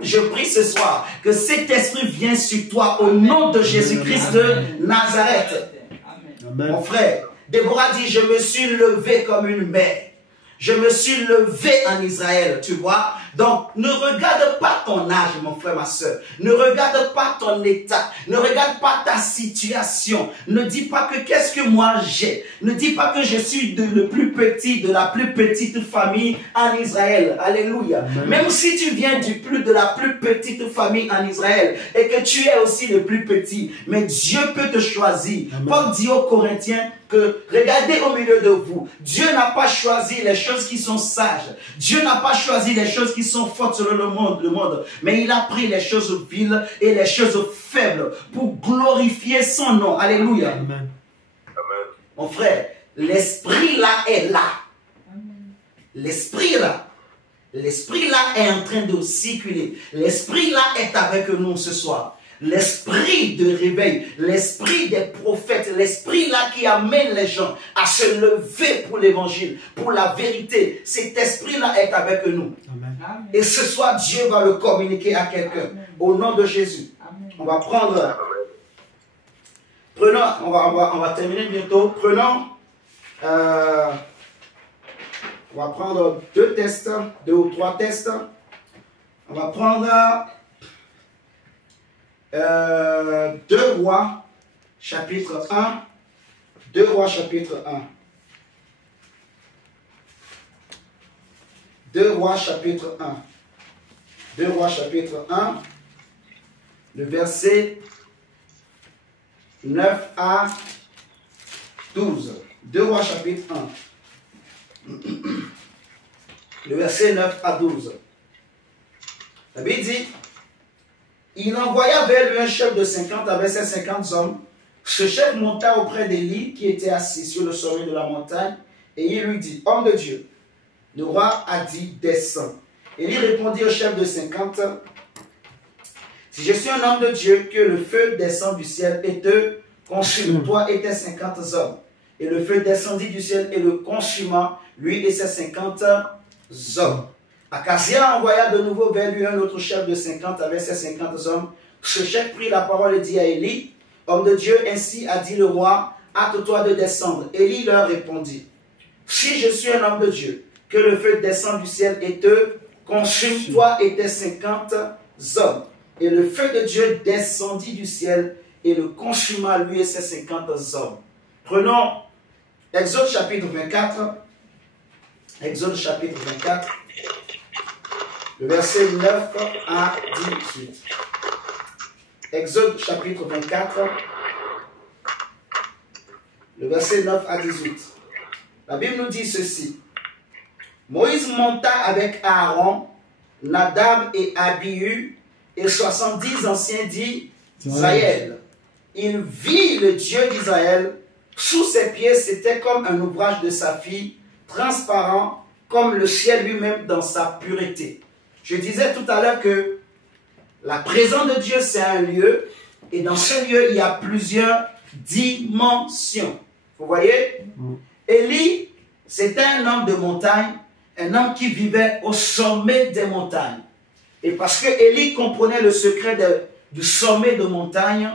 je prie ce soir que cet esprit vienne sur toi au nom de Jésus-Christ de Nazareth. Amen. Mon frère, Déborah dit, je me suis levé comme une mère. Je me suis levé en Israël, tu vois. Donc, ne regarde pas ton âge, mon frère, ma soeur. Ne regarde pas ton état. Ne regarde pas ta situation. Ne dis pas que qu'est-ce que moi j'ai. Ne dis pas que je suis le plus petit, de la plus petite famille en Israël. Alléluia. Amen. Même si tu viens de la plus petite famille en Israël et que tu es aussi le plus petit, mais Dieu peut te choisir. Amen. Paul dit aux Corinthiens que regardez au milieu de vous. Dieu n'a pas choisi les choses qui sont sages. Dieu n'a pas choisi les choses qui sont fortes sur le monde. Mais il a pris les choses viles et les choses faibles pour glorifier son nom. Alléluia. Amen. Mon frère, l'esprit là est là. L'esprit là est en train de circuler. L'esprit là est avec nous ce soir. L'esprit de réveil, l'esprit des prophètes, l'esprit là qui amène les gens à se lever pour l'évangile, pour la vérité. Cet esprit là est avec nous. Amen. Et ce soir, Dieu va le communiquer à quelqu'un. Au nom de Jésus. Amen. On va prendre... on va terminer bientôt. On va prendre 2 ou 3 tests. On va prendre 2 Rois, chapitre 1. 2 Rois, chapitre 1. 2 Rois, chapitre 1. 2 Rois, chapitre 1. Le verset 9 à 12. 2 Rois, chapitre 1. Le verset 9 à 12. La Bible dit, il envoya vers lui un chef de 50 avec ses 50 hommes. Ce chef monta auprès d'Élie qui était assis sur le sommet de la montagne et il lui dit, homme de Dieu, le roi a dit, descends. Élie répondit au chef de 50, si je suis un homme de Dieu, que le feu descend du ciel et te consume, toi et tes 50 hommes. Et le feu descendit du ciel et le consuma, lui et ses 50 hommes. Acasia envoya de nouveau vers lui un autre chef de 50 avec ses 50 hommes. Ce chef prit la parole et dit à Élie, homme de Dieu, ainsi a dit le roi, hâte-toi de descendre. Élie leur répondit, si je suis un homme de Dieu, que le feu descende du ciel et te consume, toi et tes 50 hommes. Et le feu de Dieu descendit du ciel et le consuma, lui et ses 50 hommes. Prenons Exode chapitre 24. Exode chapitre 24. Le verset 9 à 18. Exode chapitre 24. Le verset 9 à 18. La Bible nous dit ceci. Moïse monta avec Aaron, Nadab et Abihu et 70 anciens d'Israël. Il vit le Dieu d'Israël. Sous ses pieds, c'était comme un ouvrage de saphir, transparent comme le ciel lui-même dans sa pureté. Je disais tout à l'heure que la présence de Dieu, c'est un lieu. Et dans ce lieu, il y a plusieurs dimensions. Vous voyez? Élie, c'était un homme de montagne, un homme qui vivait au sommet des montagnes. Et parce que Élie comprenait le secret du sommet de montagne,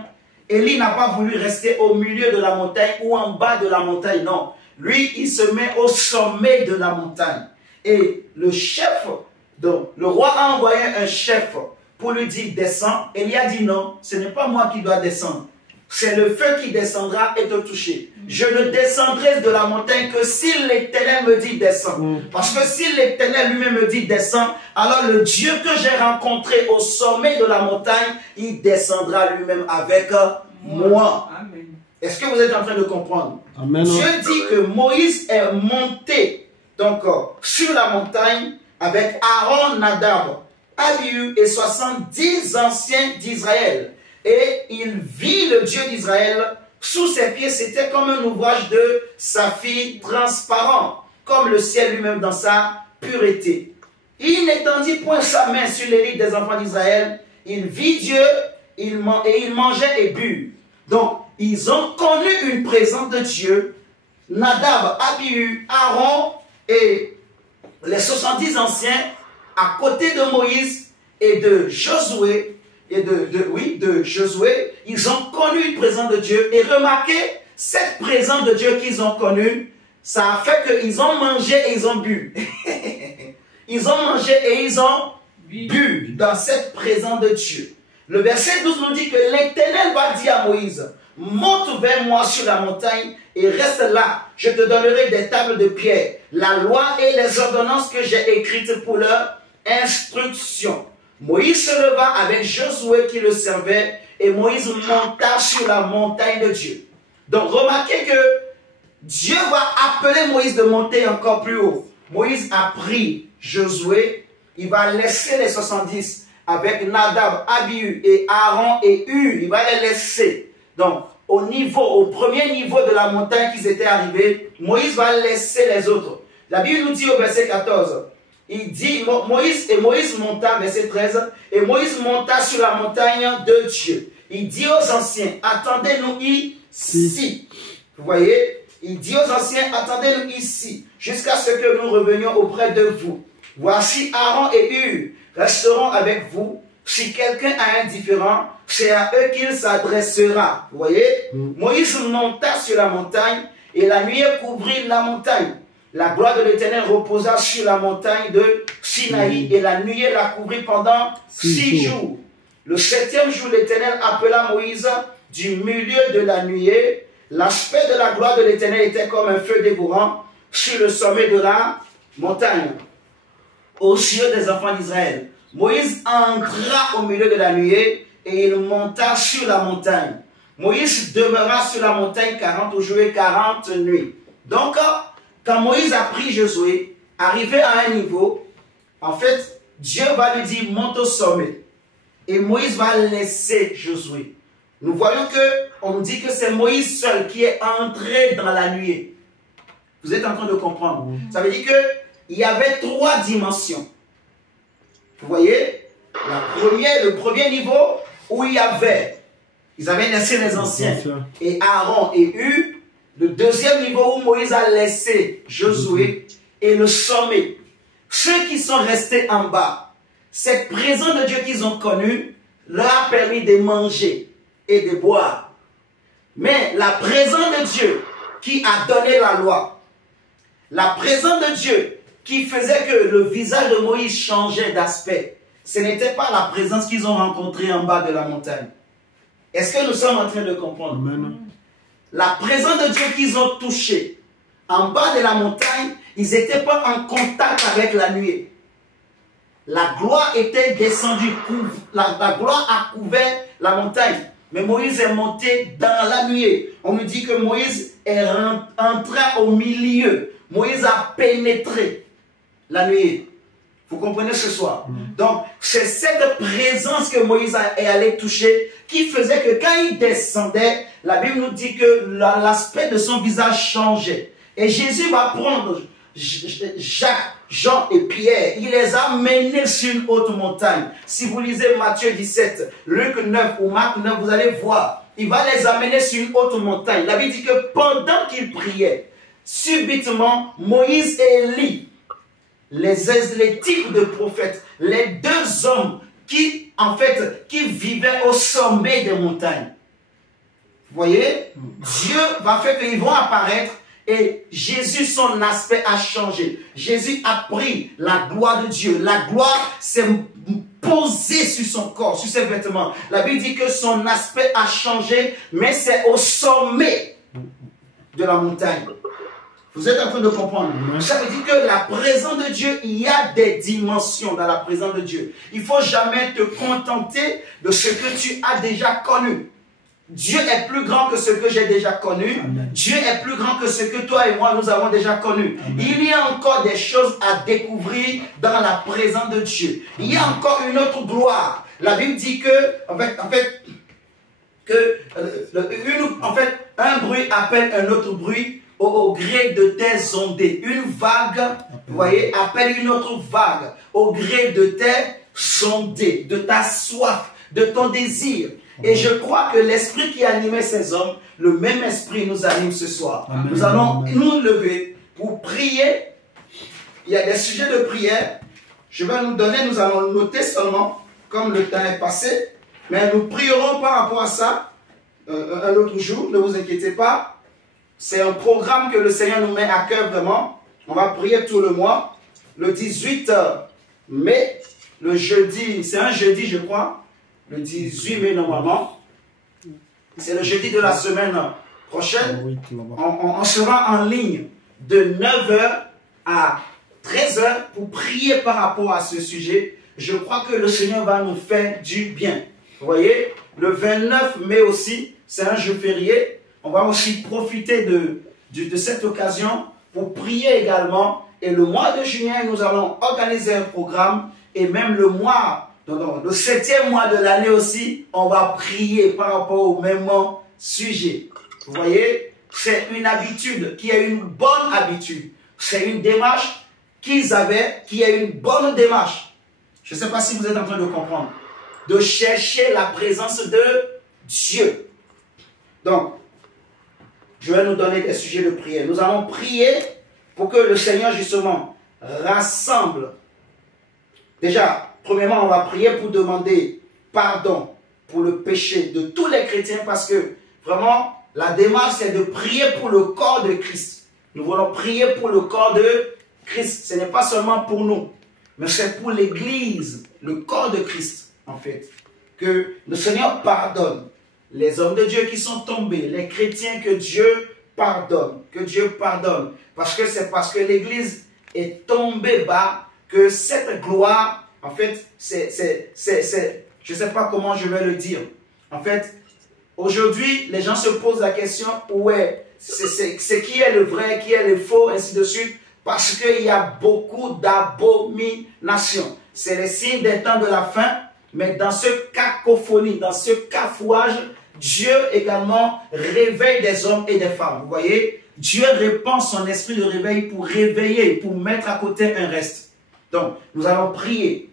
Élie n'a pas voulu rester au milieu de la montagne ou en bas de la montagne, non. Lui, il se met au sommet de la montagne. Et le chef, donc le roi a envoyé un chef pour lui dire descends. Élie a dit non, ce n'est pas moi qui dois descendre. C'est le feu qui descendra et te toucher. Je ne descendrai de la montagne que si l'Éternel me dit descends. Parce que si l'Éternel lui-même me dit descends, alors le Dieu que j'ai rencontré au sommet de la montagne, il descendra lui-même avec moi. Est-ce que vous êtes en train de comprendre? Amen. Dieu dit que Moïse est monté donc, sur la montagne avec Aaron, Nadab, Abihu et 70 anciens d'Israël. Et il vit le Dieu d'Israël sous ses pieds. C'était comme un ouvrage de saphir transparent, comme le ciel lui-même dans sa pureté. Il n'étendit point sa main sur l'élite des enfants d'Israël. Il vit Dieu et il mangeait et but. Donc, ils ont connu une présence de Dieu. Nadab, Abihu, Aaron et les 70 anciens à côté de Moïse et de Josué. Et de Josué, ils ont connu une présence de Dieu. Et remarquez, cette présence de Dieu qu'ils ont connue, ça a fait qu'ils ont mangé et ils ont bu. Ils ont mangé et ils ont bu dans cette présence de Dieu. Le verset 12 nous dit que l'Éternel va dire à Moïse, monte vers moi sur la montagne et reste là. Je te donnerai des tables de pierre, la loi et les ordonnances que j'ai écrites pour leur instruction. Moïse se leva avec Josué qui le servait et Moïse monta sur la montagne de Dieu. Donc remarquez que Dieu va appeler Moïse de monter encore plus haut. Moïse a pris Josué, il va laisser les 70 avec Nadab, Abihu et Aaron et Hur, il va les laisser. Donc au premier niveau de la montagne qu'ils étaient arrivés, Moïse va laisser les autres. La Bible nous dit au verset 14, il dit, Moïse monta, verset 13, et Moïse monta sur la montagne de Dieu. Il dit aux anciens, attendez-nous ici. Vous voyez, il dit aux anciens, attendez-nous ici, jusqu'à ce que nous revenions auprès de vous. Voici Aaron et Hur resteront avec vous. Si quelqu'un a un différend, c'est à eux qu'il s'adressera. Vous voyez, Moïse monta sur la montagne, et la nuée couvrit la montagne. La gloire de l'Éternel reposa sur la montagne de Sinaï et la nuée la couvrit pendant 6 jours. Le 7e jour, l'Éternel appela Moïse du milieu de la nuée. L'aspect de la gloire de l'Éternel était comme un feu dévorant sur le sommet de la montagne, aux yeux des enfants d'Israël. Moïse entra au milieu de la nuée et il monta sur la montagne. Moïse demeura sur la montagne 40 jours et 40 nuits. Donc, quand Moïse a pris Josué, arrivé à un niveau, en fait, Dieu va lui dire, monte au sommet. Et Moïse va laisser Josué. Nous voyons on nous dit que c'est Moïse seul qui est entré dans la nuée. Vous êtes en train de comprendre. Ça veut dire qu'il y avait 3 dimensions. Vous voyez, le premier niveau où ils avaient laissé les anciens et Aaron et Hur. Le deuxième niveau où Moïse a laissé Josué et le sommet. Ceux qui sont restés en bas, cette présence de Dieu qu'ils ont connue leur a permis de manger et de boire. Mais la présence de Dieu qui a donné la loi, la présence de Dieu qui faisait que le visage de Moïse changeait d'aspect, ce n'était pas la présence qu'ils ont rencontrée en bas de la montagne. Est-ce que nous sommes en train de comprendre? Amen. La présence de Dieu qu'ils ont touchée en bas de la montagne, ils n'étaient pas en contact avec la nuée. La gloire était descendue, la gloire a couvert la montagne. Mais Moïse est monté dans la nuée. On nous dit que Moïse est entré au milieu. Moïse a pénétré la nuée. Vous comprenez ce soir? Donc, c'est cette présence que Moïse est allé toucher qui faisait que quand il descendait, la Bible nous dit que l'aspect de son visage changeait. Et Jésus va prendre Jacques, Jean et Pierre. Il les a menés sur une haute montagne. Si vous lisez Matthieu 17, Luc 9 ou Marc 9, vous allez voir. Il va les amener sur une haute montagne. La Bible dit que pendant qu'ils priaient, subitement, Moïse et Élie, les types de prophètes, les deux hommes qui, en fait, qui vivaient au sommet des montagnes. Vous voyez, Dieu va faire qu'ils vont apparaître et Jésus, son aspect a changé. Jésus a pris la gloire de Dieu. La gloire s'est posée sur son corps, sur ses vêtements. La Bible dit que son aspect a changé, mais c'est au sommet de la montagne. Vous êtes en train de comprendre. Ça veut dire que la présence de Dieu, il y a des dimensions dans la présence de Dieu. Il ne faut jamais te contenter de ce que tu as déjà connu. Dieu est plus grand que ce que j'ai déjà connu. Amen. Dieu est plus grand que ce que toi et moi nous avons déjà connu. Amen. Il y a encore des choses à découvrir dans la présence de Dieu. Il y a encore une autre gloire. La Bible dit que, en fait, un bruit appelle un autre bruit au gré de tes ondées. Une vague, vous voyez, appelle une autre vague au gré de tes ondées, de ta soif, de ton désir. Et je crois que l'esprit qui animait ces hommes, le même esprit nous anime ce soir. Amen. Nous allons nous lever pour prier. Il y a des sujets de prière. Je vais nous donner, nous allons noter seulement, comme le temps est passé. Mais nous prierons par rapport à ça un autre jour, ne vous inquiétez pas. C'est un programme que le Seigneur nous met à cœur vraiment. On va prier tout le mois. Le 18 mai, le jeudi, c'est un jeudi je crois. Le 18 mai normalement. C'est le jeudi de la semaine prochaine. On sera en ligne de 9h à 13h pour prier par rapport à ce sujet. Je crois que le Seigneur va nous faire du bien. Vous voyez, le 29 mai aussi, c'est un jour férié. On va aussi profiter de cette occasion pour prier également. Et le mois de juin, nous allons organiser un programme. Et même le 7e mois de l'année aussi, on va prier par rapport au même sujet. Vous voyez, c'est une habitude qui est une bonne habitude. C'est une démarche qu'ils avaient, qui est une bonne démarche. Je ne sais pas si vous êtes en train de comprendre. De chercher la présence de Dieu. Donc, je vais nous donner des sujets de prière. Nous allons prier pour que le Seigneur justement rassemble. Déjà, premièrement, on va prier pour demander pardon pour le péché de tous les chrétiens parce que vraiment, la démarche c'est de prier pour le corps de Christ. Nous voulons prier pour le corps de Christ. Ce n'est pas seulement pour nous, mais c'est pour l'Église, le corps de Christ en fait. Que le Seigneur pardonne les hommes de Dieu qui sont tombés, les chrétiens que Dieu pardonne, Parce que c'est parce que l'Église est tombée bas que cette gloire, en fait, je ne sais pas comment je vais le dire. En fait, aujourd'hui, les gens se posent la question, c'est qui est le vrai, qui est le faux, ainsi de suite, parce qu'il y a beaucoup d'abominations. C'est les signes des temps de la fin, mais dans ce cacophonie, dans ce cafouage, Dieu également réveille des hommes et des femmes. Vous voyez, Dieu répand son esprit de réveil pour réveiller, pour mettre à côté un reste. Donc, nous allons prier.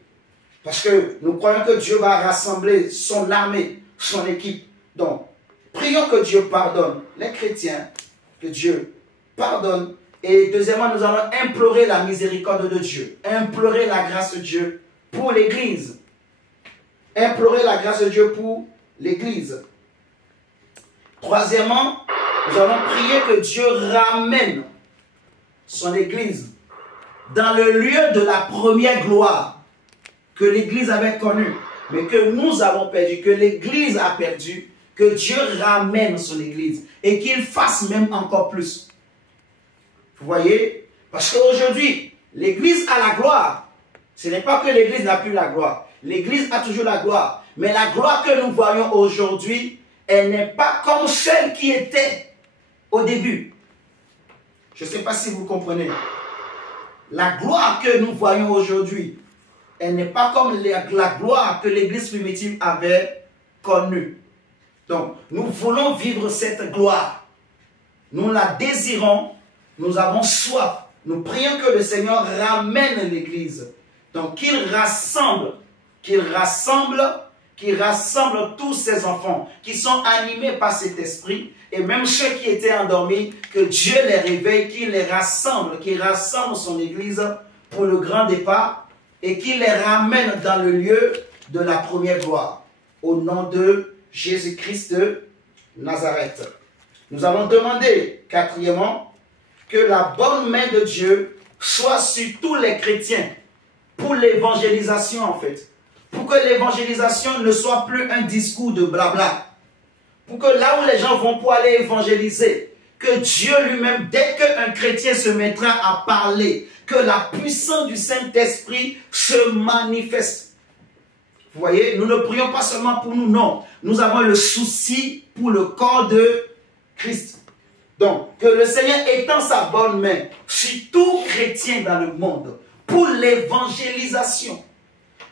Parce que nous croyons que Dieu va rassembler son armée, son équipe. Donc, prions que Dieu pardonne les chrétiens, que Dieu pardonne. Et deuxièmement, nous allons implorer la miséricorde de Dieu, implorer la grâce de Dieu pour l'Église. Implorer la grâce de Dieu pour l'Église. Troisièmement, nous allons prier que Dieu ramène son Église dans le lieu de la première gloire que l'Église avait connue, mais que nous avons perdu, que l'Église a perdu, que Dieu ramène son Église et qu'il fasse même encore plus. Vous voyez? Parce qu'aujourd'hui, l'Église a la gloire. Ce n'est pas que l'Église n'a plus la gloire. L'Église a toujours la gloire. Mais la gloire que nous voyons aujourd'hui, elle n'est pas comme celle qui était au début. Je ne sais pas si vous comprenez. La gloire que nous voyons aujourd'hui, elle n'est pas comme la gloire que l'Église primitive avait connue. Donc, nous voulons vivre cette gloire. Nous la désirons. Nous avons soif. Nous prions que le Seigneur ramène l'Église. Donc, qu'il rassemble qui rassemble tous ses enfants, qui sont animés par cet esprit, et même ceux qui étaient endormis, que Dieu les réveille, qu'il les rassemble, qu'il rassemble son Église pour le grand départ, et qu'il les ramène dans le lieu de la première gloire, au nom de Jésus-Christ de Nazareth. Nous allons demander, quatrièmement, que la bonne main de Dieu soit sur tous les chrétiens, pour l'évangélisation en fait. Pour que l'évangélisation ne soit plus un discours de blabla. Pour que là où les gens vont pour aller évangéliser, que Dieu lui-même, dès qu'un chrétien se mettra à parler, que la puissance du Saint-Esprit se manifeste. Vous voyez, nous ne prions pas seulement pour nous, non. Nous avons le souci pour le corps de Christ. Donc, que le Seigneur étend sa bonne main sur tout chrétien dans le monde pour l'évangélisation.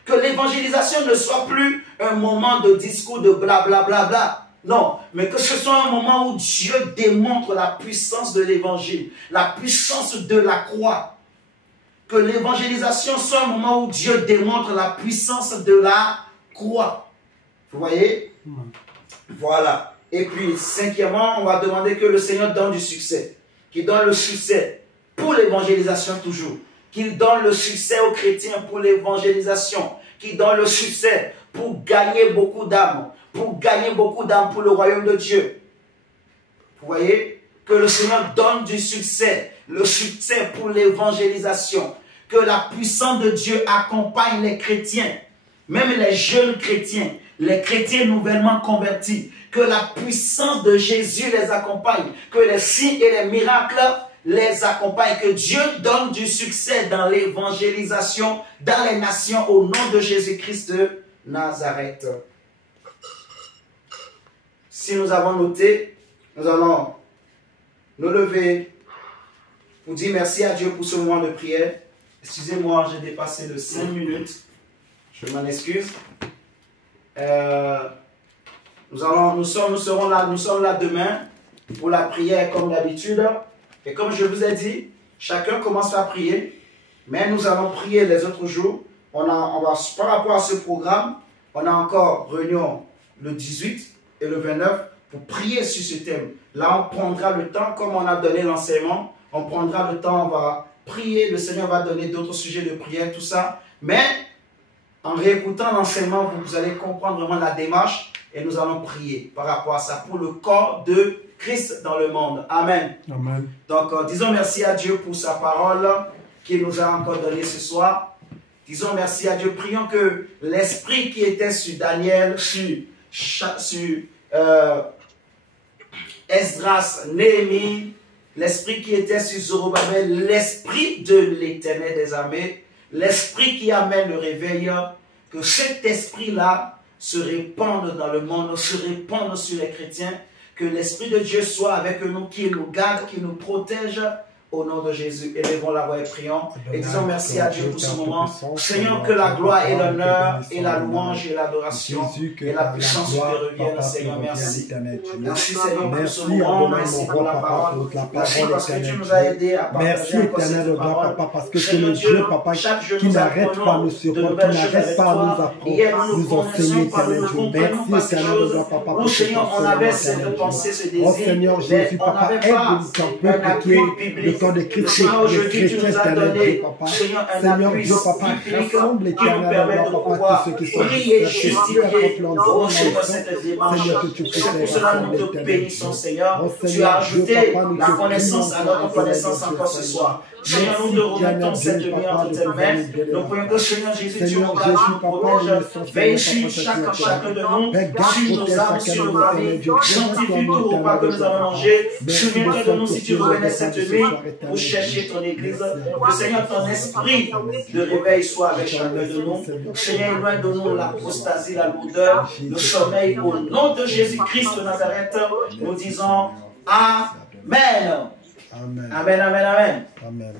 Que l'évangélisation ne soit plus un moment de discours de blablabla. Non, mais que ce soit un moment où Dieu démontre la puissance de l'évangile, la puissance de la croix. Que l'évangélisation soit un moment où Dieu démontre la puissance de la croix. Vous voyez? Voilà. Et puis, cinquièmement, on va demander que le Seigneur donne du succès. Qu'il donne le succès pour l'évangélisation toujours. Qu'il donne le succès aux chrétiens pour l'évangélisation. Qu'il donne le succès pour gagner beaucoup d'âmes. Pour gagner beaucoup d'âmes pour le royaume de Dieu. Vous voyez? Que le Seigneur donne du succès. Le succès pour l'évangélisation. Que la puissance de Dieu accompagne les chrétiens. Même les jeunes chrétiens. Les chrétiens nouvellement convertis. Que la puissance de Jésus les accompagne. Que les signes et les miracles les accompagnent. Que Dieu donne du succès dans l'évangélisation dans les nations au nom de Jésus-Christ de Nazareth. Si nous avons noté, nous allons nous lever pour dire merci à Dieu pour ce moment de prière. Excusez-moi, j'ai dépassé de 5 minutes. Je m'en excuse. Nous serons là demain pour la prière comme d'habitude. Et comme je vous ai dit, chacun commence à prier. Mais nous allons prier les autres jours. On va, par rapport à ce programme, on a encore réunion le 18 et le 29 pour prier sur ce thème. Là, on prendra le temps, comme on a donné l'enseignement, on prendra le temps, on va prier. Le Seigneur va donner d'autres sujets de prière, tout ça. Mais en réécoutant l'enseignement, vous allez comprendre vraiment la démarche et nous allons prier par rapport à ça pour le corps de Christ dans le monde. Amen. Amen. Donc, disons merci à Dieu pour sa parole qu'il nous a encore donnée ce soir. Disons merci à Dieu. Prions que l'esprit qui était sur Daniel, sur Esdras, Néhémie, l'esprit qui était sur Zorobabel, l'esprit de l'Éternel des armées, l'esprit qui amène le réveil, que cet esprit-là se répande dans le monde, se répande sur les chrétiens, que l'Esprit de Dieu soit avec nous, qu'il nous garde, qu'il nous protège au nom de Jésus. Élevons la voix et prions. Et disons merci à Dieu pour ce moment. Seigneur, que la gloire et l'honneur et la louange et l'adoration et la puissance te reviennent, Seigneur. Merci. Merci, Seigneur, pour ce moment. Merci pour la parole. Merci parce que tu nous as aidés à partager encore cette parole. Parce que c'est le Dieu, papa, qui n'arrête pas nous surprendre, qui n'arrête pas nous apprendre, nous enseigner, éternel Dieu. Merci, Seigneur, papa, pour Seigneur, on avait cette pensée, ce désir. Oh Seigneur Jésus, papa, aide-nous un peu pour le corps de Christ, aujourd'hui, tu nous as donné, Seigneur, un appui Dieu, papa, rassemble qui nous permet de pouvoir prier, justifier, oh Seigneur, cette démarche. C'est pour cela que nous te bénissons, Seigneur. Tu as ajouté la connaissance à notre connaissance encore ce soir. Seigneur, nous te remettons cette demi-heure entre tes mains. Nous prions que Seigneur Jésus, tu nous gardes, tu nous protèges, veille sur chacun de nous, sur nos âmes, sur nos familles, sanctifie tout au repas que nous avons mangé. Souviens-toi de nous si tu revenais cette nuit pour chercher ton église. Que Seigneur, ton esprit de réveil soit avec chacun de nous. Seigneur, loin de nous l'apostasie, la lourdeur, le sommeil. Au nom de Jésus-Christ de Nazareth, nous disons Amen. Amen. Amen, amen, amen. Amen.